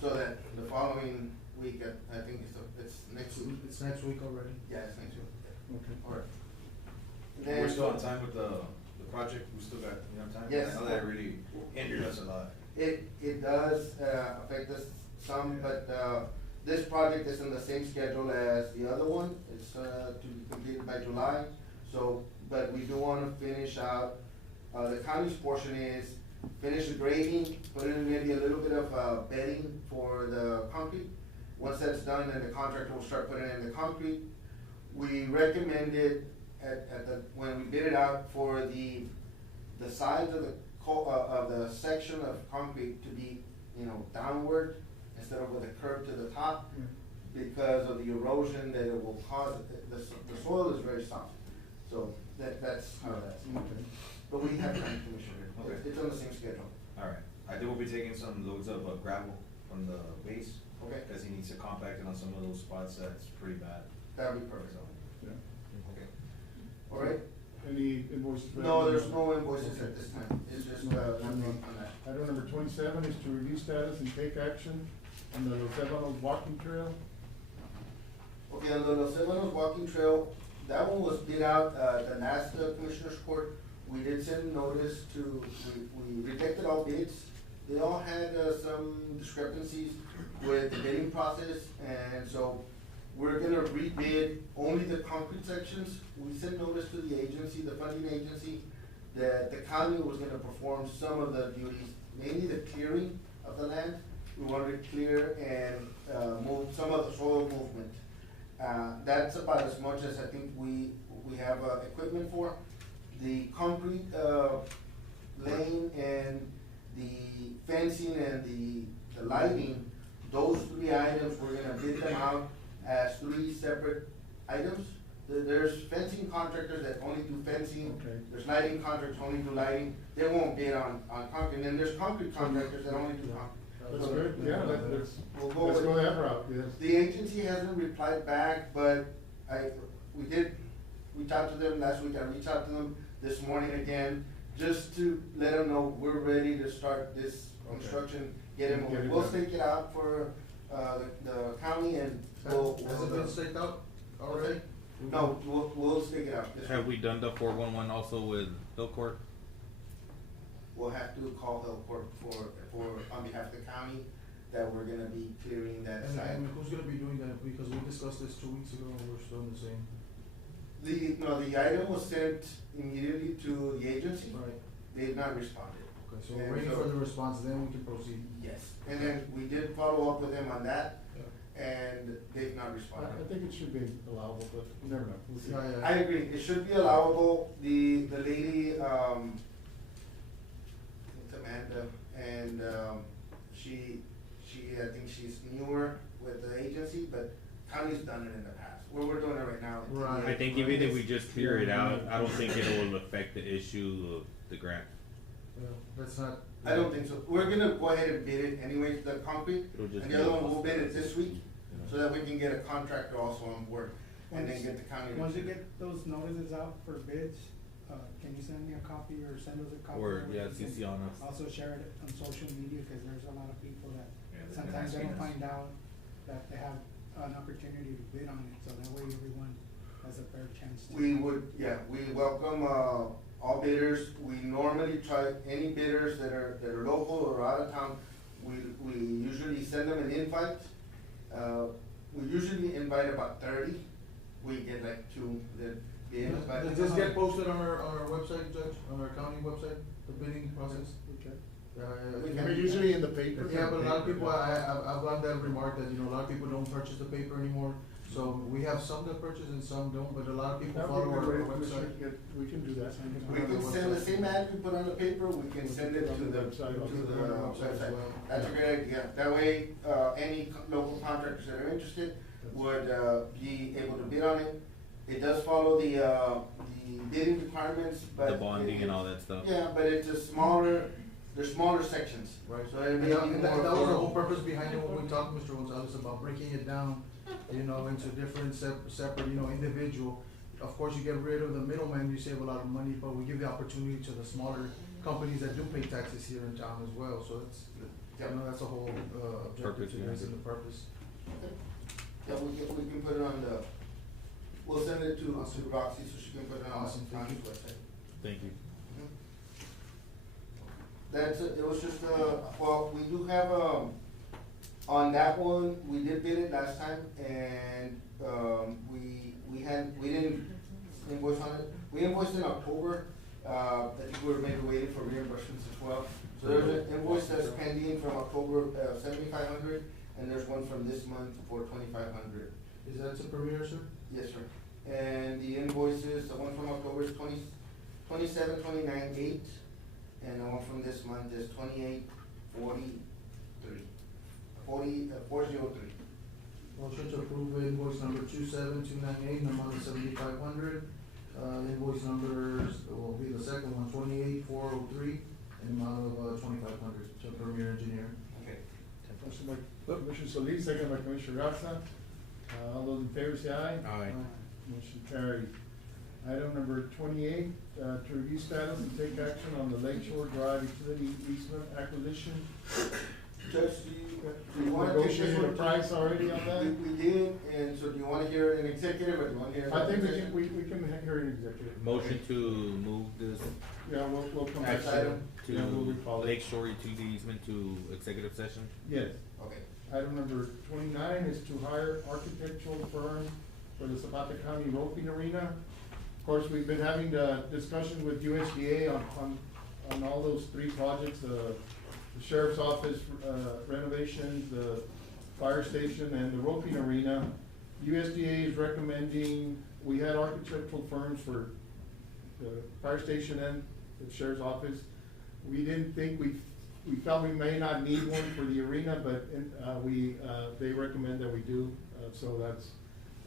so that the following week, I think it's next week. It's next week already. Yeah, it's next week. Okay. All right. We're still on time with the project, we still got, time? Yes. I know that really hindered us a lot. It does affect us some, but this project is in the same schedule as the other one. It's to be completed by July. So, but we do wanna finish out, the county's portion is finish the grading, put in maybe a little bit of bedding for the concrete. Once that's done, then the contractor will start putting in the concrete. We recommended when we bid it out for the the sides of the section of concrete to be, you know, downward instead of with a curve to the top because of the erosion that it will cause. The soil is very soft, so that's how that's. Okay. But we have time, Commissioner. Okay. It's on the same schedule. All right, I think we'll be taking some loads of gravel from the base. Okay. Cause he needs to compact it on some of those spots that's pretty bad. That'd be perfect. Yeah. Okay. All right? Any invoices? for No, that? there's no invoices Okay. at this time. It's just, Item on that. number 27 is to review status and take action on the Los Ebanos walking trail. Okay, on the Los Ebanos walking trail, that one was bid out, the last Commissioners Court. We did send notice to, we rejected all bids. They all had, some discrepancies with the bidding process, and so we're gonna rebid only the concrete sections. We sent notice to the agency, the funding agency, that the county was gonna perform some of the duties, mainly the clearing of the land. We wanted to clear and, move some of the soil movement. That's about as much as I think we have, equipment for. The concrete, lane and the fencing and the lighting, those three items, we're gonna bid them out as three separate items. There's fencing contractors that only do fencing. Okay. There's lighting contractors only do lighting. They won't bid on concrete. And then there's concrete contractors that only do concrete. That's good, yeah, let's We'll go let's with- go that route, yes. The agency hasn't replied back, but we did reach out to them last week. I reached out to them this morning again, just to let them know we're ready to start this Okay. construction, get it Get moving. it We'll done. stake it out for, the county and we'll. Has it been staked out already? No, we'll stake it out. This Have week. we done the 411 also with Bill Court? We'll have to call Hill Court on behalf of the county, that we're gonna be clearing that site. And who's gonna be doing that? Because we discussed this 2 weeks ago and we're still in the same. The item was sent immediately to the agency. Right. They have not responded. Okay, so we're And waiting for the response, then we can proceed. Yes, and then we did follow up with them on that, Yeah. and they've not I responded. think it should be allowable, but you never know. We'll see. Yeah, yeah. I agree, it should be allowable. The lady, it's Amanda, and, I think she's newer with the agency, but county's done it in the past. We're doing it right now. Right. I think even if we just clear it out, I don't think it will affect the issue of the grant. Yeah, that's not. I don't think so. We're gonna go ahead and bid it anyways, the concrete, It'll just and be the other a one, we'll bid it this week, Yeah. so that we can get a contractor also on board, and then get the county. to Once you bid. get those notices out for bids, can you send me a copy or send us a copy? Or, We yeah, can CC on us. Also share it on social media, cause there's a lot of people that Yeah, they've been sometimes they don't asking us. find out that they have an opportunity to bid on it, so that way everyone has a fair chance to. We would, yeah, we welcome, all bidders. We normally try, any bidders that are local or out of town, we usually send them an invite. We usually invite about 30. We get like 2 that bid, but. Does this get posted on our website, Judge, on our county website, the bidding process? Okay. We We're usually in the paper. Yeah, but a lot of people, I've got that remark that, a lot of people don't purchase the paper anymore. So we have some that purchase and some don't, but a lot of people That follow would our be great, website. Commissioner. We can do that. We can send the same ad we put on the paper, we can send it to the website. website. as well. That's a great idea. That way, any local contractors that are interested would, be able to bid on it. It does follow the bidding requirements, but. The bonding and all that stuff. Yeah, but it's a smaller, they're smaller sections. Right. So it And may that, be and more that was the whole affordable. purpose behind it when we talked, Mr. Gonzalez, about breaking it down, into different separate, individual. Of course, you get rid of the middleman, you save a lot of money, but we give the opportunity to the smaller companies that do pay taxes here in town as well, so it's, that's the whole, objective Purpose to behind this it. and the purpose. Yeah, we can put it on we'll send it to Roxy so she can put it on Awesome, the thank county's you. website. Thank you. That's it, it was just, well, we do have, on that one, we did bid it last time, and, we didn't invoice on it. We invoiced in October, I think we were maybe waiting for reimbursements as well. So there's an invoice that's pending from October, 7,500, and there's one from this month for 2,500. Is that a Premier, sir? Yes, sir. And the invoices, the one from October is 27, 29, 8, and the one from this month is 2843. 403. Motion to approve invoice number 27298 in the amount of 7,500. Invoice numbers will be the second one, 28403 in the amount of 2,500 to Premier Engineer. Okay. Motion by Commissioner Solis, second by Commissioner Garza. All those in favor say aye. Aye. Motion carries. Item number 28, to review status and take action on the Lakeshore Drive utility easement acquisition. Judge, do you want to take this Negotiated a one? price already on that? We did, and so do you want to hear an executive or do you want to hear? I think we can hear an executive. Motion to move this Yeah, we'll come back Next to item. that. Yeah, we'll to recall it. Lakeshore Utility Easement to executive session. Yes. Okay. Item number 29 is to hire architectural firm for the Zapata County roping arena. Of course, we've been having the discussion with USDA on all those three projects, the sheriff's office renovations, the fire station, and the roping arena. USDA is recommending, we had architectural firms for the fire station and the sheriff's office. We didn't think, we felt we may not need one for the arena, but they recommend that we do. So that's,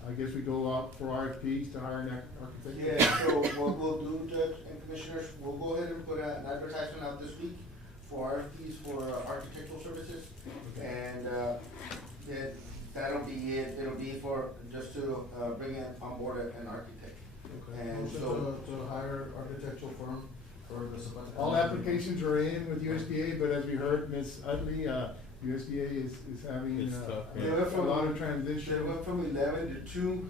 I guess we go out for RFPs to hire an architect. Yeah, so what we'll do, Judge and Commissioners, we'll go ahead and put an advertisement out this week for RFPs for architectural services. And that'll be it. It'll be for, just to bring on board an architect. And Motion so. to hire architectural firm for the Zapata. All applications are in with USDA, but as we heard, Ms. Utley, USDA is having It's tough, a They went from- lot of transition. They went from 11 to 2,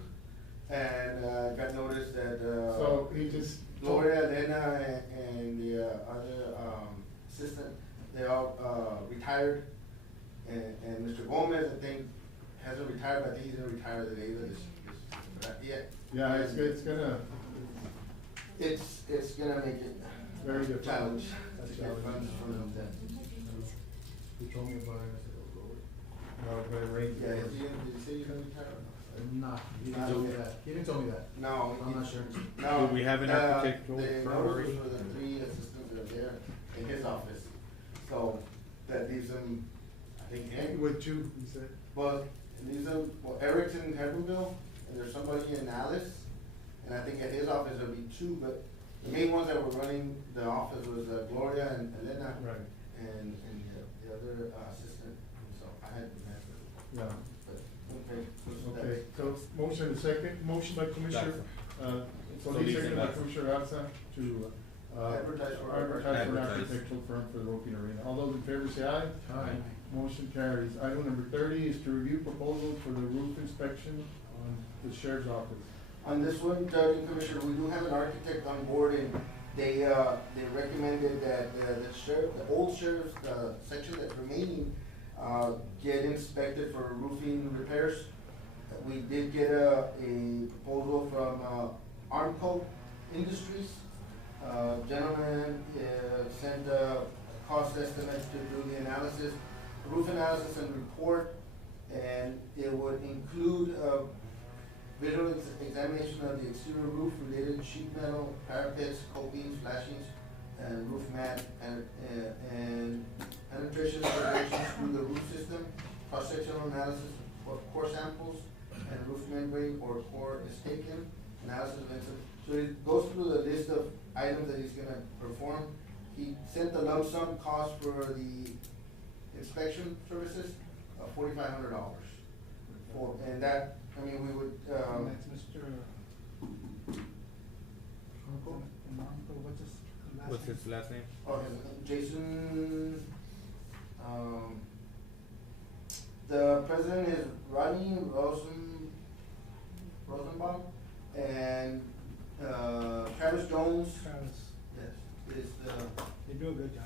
and got noticed that So he just. Gloria, Elena, and the other assistant, they all retired. And Mr. Gomez, I think, hasn't retired, but I think he's gonna retire the day of this, Yeah, it's gonna. It's gonna make it Very difficult. challenge to That's get challenging. funds from them then. He told me about it, I said, oh, Lord. No, but it rained. Yeah, did you say you're gonna retire? Nah, he didn't tell me that. He didn't tell me that. No. I'm not sure. No. Do we have an architectural The firm notice already? for the 3 assistants that are there in his office. So that leaves him, I think, With 2, he said. well, it leaves him, well, Eric's in Heavenville, and there's somebody in Alice, and I think at his office there'll be 2, but the main ones that were running the office was Gloria and Elena. Right. And the other assistant, so I had to answer. Yeah. But, okay. Okay, so motion and second, motion by Commissioner, Solis, second by Commissioner Garza to, Advertise for advertise for an Advertise. architectural firm for the roping arena. All those in favor say aye. Aye. Motion carries. Item number 30 is to review proposals for the roof inspection on the sheriff's office. On this one, Judge and Commissioner, we do have an architect on board, and they recommended that the old sheriff's, section that's remaining, get inspected for roofing repairs. We did get a proposal from, Armco Industries. Gentleman, sent a cost estimate to do the analysis, roof analysis and report, and it would include, visual examination of the exterior roof related to sheet metal, parapets, copings, flashings, and roof mat, and penetration operations through the roof system, cross-sectional analysis of core samples, and roof membrane or core is taken, analysis of incident. So it goes through the list of items that he's gonna perform. He sent the lump sum cost for the inspection services of $4,500. And that, I mean, we would, That's Mr. Uncle, what's his last name? What's his last name? Jason, the president is Rodney Rosenbaum, and, Travis Jones. Travis. Yes, is the. They do a good job.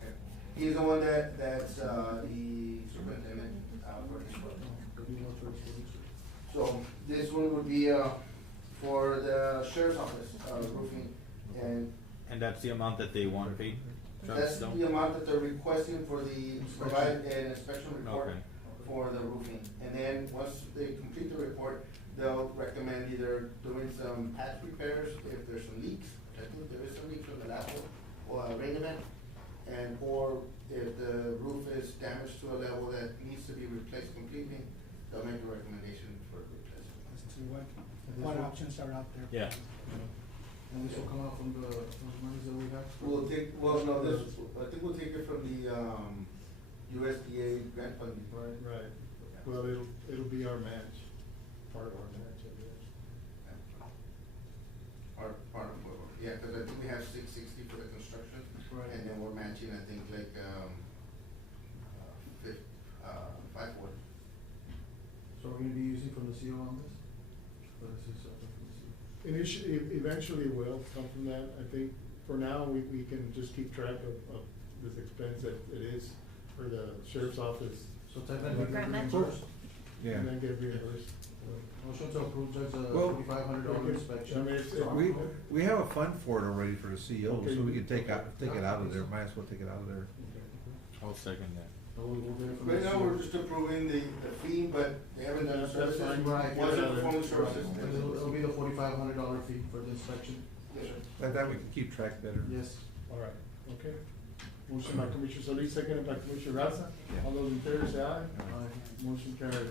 Okay. He's the one that's, the superintendent, for this work. So this one would be, for the sheriff's office, roofing, and And that's the amount that they want paid? that's the amount that they're requesting for the, provide an inspection report Okay. for the roofing. And then, once they complete the report, they'll recommend either doing some patch repairs if there's some leaks. I think there is some leaks from the last one, rain event. And or if the roof is damaged to a level that needs to be replaced completely, they'll make a recommendation for replacement. Let's see what options are out there. Yeah. And this will come out from the monies that we have? We'll take, well, no, this, I think we'll take it from the, USDA grant funding. Right. Well, it'll be our match, part of our match, I guess. Part of, yeah, cause I think we have 660 for the construction. Right. And then we're matching, I think, like, 540. So we're gonna be using from the CO on this? Or this is something from the CO? Initially, eventually will come from that. I think for now, we can just keep track of this expense that it is for the sheriff's office. So technically, we can reimburse? Yeah. And then get reimbursed. Motion to approve, Judge, Well, $4,500 inspection. I mean, it's- We have a fund for it already for the CO, Okay. so we can take it out of there, might as well take it out of there. I'll second that. So we'll get it from Right the now, CO. we're just approving the fee, but they haven't done That's services. fine. Right. Once they Yeah, perform the right. services. And it'll be the $4,500 fee for the inspection? Yes, sir. Like that, we can keep track better. Yes. All right, okay. Motion by Commissioner Solis, seconded by Commissioner Garza. Yeah. All those in favor say aye. Aye. Motion carried.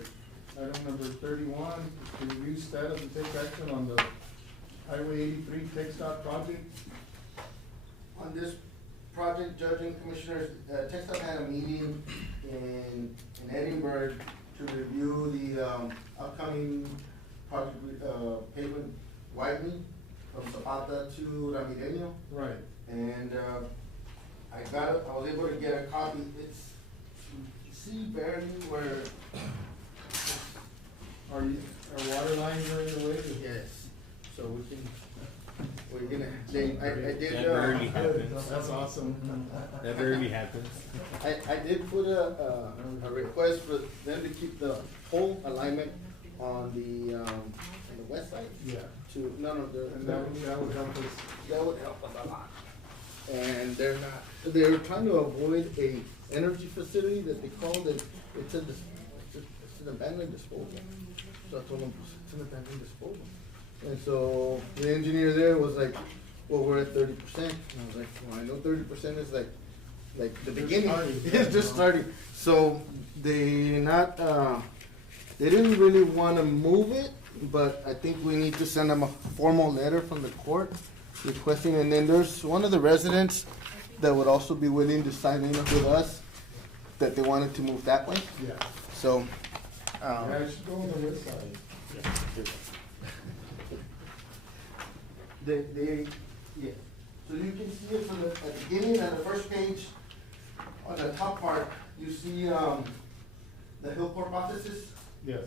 Item number 31, to review status and take action on the Highway 83 TechStop project. On this project, Judge and Commissioners, TechStop had a meeting in Edinburgh to review the, upcoming project, pavement widening from Zapata to Ramireño. Right. And, I was able to get a copy. It's, you see barely where, Our water lines are in the way? yes, so we're gonna, I did, That rarely happens. That's awesome. That rarely happens. I did put a request for them to keep the pole alignment on the west side. Yeah. To, no, And that would help us. that would help us a lot. And they're trying to avoid a energy facility that they call it, it's an abandoned disposal. So I told them, it's an abandoned disposal. And so the engineer there was like, well, we're at 30%. And I was like, well, I know 30% is like the beginning. starting. It's just starting. So they didn't really wanna move it, but I think we need to send them a formal letter from the court requesting, and then there's one of the residents that would also be willing to sign in with us, that they wanted to move that way. Yeah. So, Yeah, it should go on the west side. yeah. So you can see it from at the beginning, on the first page, on the top part, you see, the Hillcorp offices, Yes.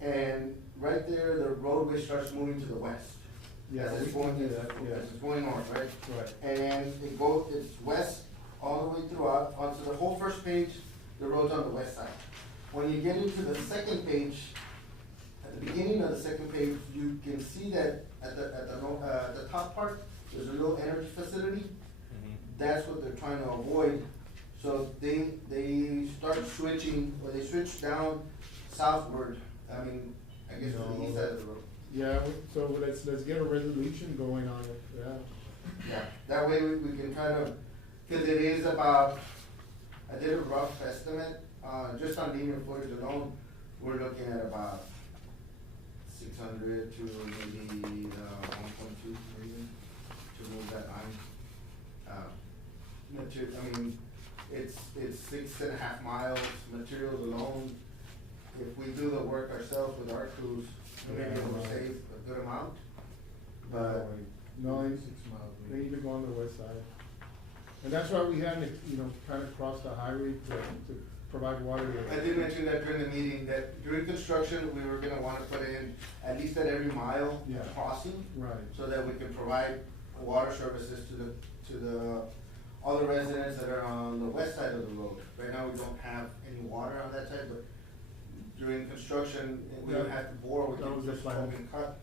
and right there, the roadway starts moving to the west. Yeah, As we it's can going, do that, yeah. as it's going north, right? Right. And it's west all the way throughout, onto the whole first page, the road's on the west side. When you get into the second page, at the beginning of the second page, you can see that at the top part, there's a little energy facility. That's what they're trying to avoid. So they start switching, or they switch down southward, I mean, I guess to the east side of the road. Yeah, so let's get a resolution going on it, yeah. Yeah, that way we can try to, cause it is about, I did a rough estimate, just on linear footage alone, we're looking at about 600 to maybe, 1.2 million to move that line. I mean, it's 6.5 miles, materials alone, if we do the work ourselves with our crews, we may be able to save a good amount, but. No, they need to go on the west side. And that's why we had to, kind of cross the highway to provide water. I did mention that during the meeting, that during construction, we were gonna wanna put in at least at every mile Yeah. crossing. Right. So that we can provide water services to all the residents that are on the west side of the road. Right now, we don't have any water on that side, but during construction, we don't have to bore, we That was can the just plan. open cut.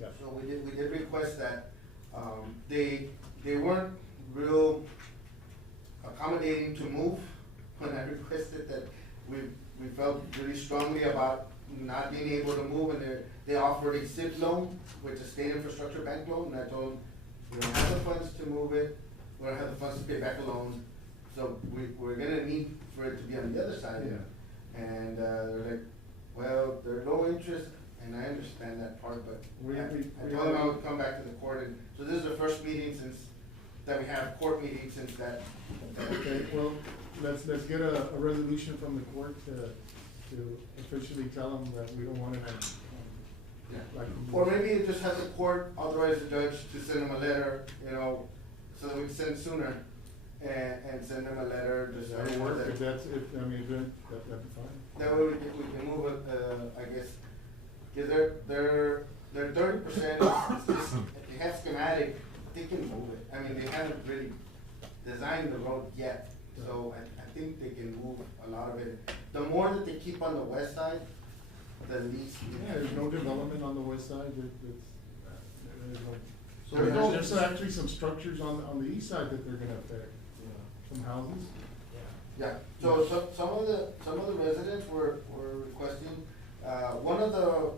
Yeah. So we did request that. They weren't real accommodating to move when I requested that. We felt really strongly about not being able to move, and they offered a SIP loan, which is State Infrastructure Bank loan, and I told them, we don't have the funds to move it, we don't have the funds to pay back a loan, so we're gonna need for it to be on the other side. Yeah. And, they're like, well, there's no interest, and I understand that part, but I told them I would come back to the court, and so this is the first meeting that we have court meetings since that. Okay, well, let's get a resolution from the court to officially tell them that we don't want it. Like. Or maybe just have the court authorize the judge to send them a letter, you know, so that we can send it sooner, and send them a letter, just. That'll work, if that's, I mean, then, that'd be fine. That way we can move it, I guess, cause they're 30%, it's just, they have schematic, they can move it. I mean, they haven't really designed the road yet, so I think they can move a lot of it. The more that they keep on the west side, the least. Yeah, there's no development on the west side, So there's actually some structures on the east side that they're gonna affect, some houses. Yeah, so some of the residents were requesting, one of the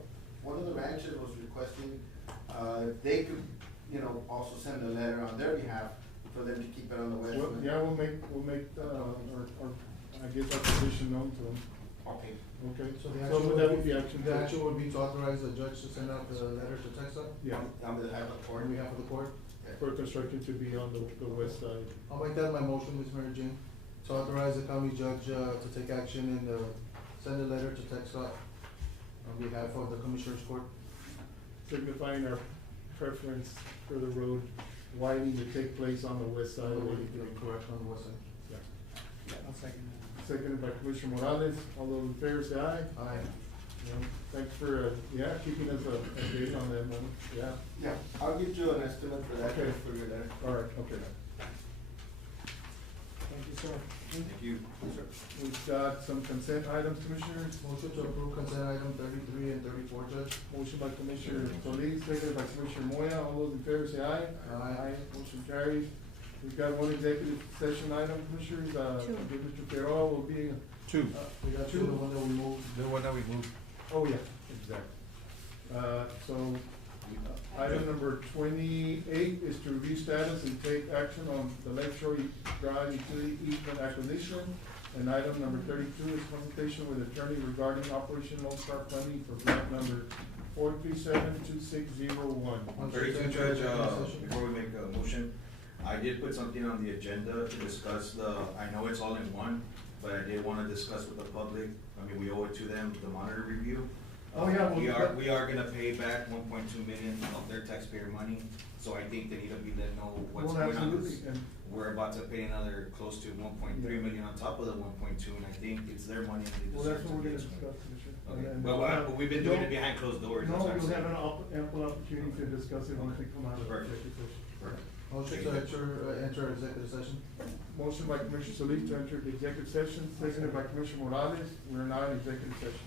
ranchers was requesting, if they could, you know, also send a letter on their behalf for them to keep it on the west. Well, yeah, we'll make, our I guess our position known to them. Okay. Okay, So that would be action. The action would be to authorize the judge to send out the letter to Texas? Yeah. On behalf of the court. On behalf of the court? For construction to be on the west side. I'll make that my motion, Ms. Mary Jane, to authorize the county judge, to take action and, send a letter to Texas on behalf of the Commissioners Court. Signifying our preference for the road widening to take place on the west side. Correct, on the west side. Yeah. I'll second that. Seconded by Commissioner Morales. All those in favor say aye. Aye. Thanks for, keeping us updated on that, man. Yeah. Yeah, I'll get you an estimate for that, Okay. for your letter. All right, okay. Thank you, sir. Thank you. We've got some consent items, Commissioners. Motion to approve consent item 33 and 34, Judge. Motion by Commissioner Solis, seconded by Commissioner Moya. All those in favor say aye. Aye. Motion carries. We've got one executive session item, Commissioners. Mr. Figueroa will be. Two. We got two, the one that we moved. The one that we moved. Oh, yeah, exactly. Item number 28 is to review status and take action on the Lake Shore Drive utility easement acquisition. And item number 32 is consultation with attorney regarding Operation Lone Star funding for grant number 4372601. 32, Judge, before we make a motion, I did put something on the agenda to discuss I know it's all in one, but I did wanna discuss with the public, I mean, we owe it to them, the monitor review. Oh, yeah. We are gonna pay back 1.2 million of their taxpayer money, so I think they need to be let know what's going on. Absolutely. And We're about to pay another close to 1.3 million on top of the 1.2, and I think it's their money and they well, deserve that's to what we're be gonna explained. discuss, Commissioner. Okay, And but we've been doing it behind closed doors. No, that's what I'm you'll saying. have an ample opportunity to discuss it once we come out of the executive session. Perfect. Motion to enter executive session. Motion by Commissioner Solis to enter the executive session, seconded by Commissioner Morales. We're now in executive session.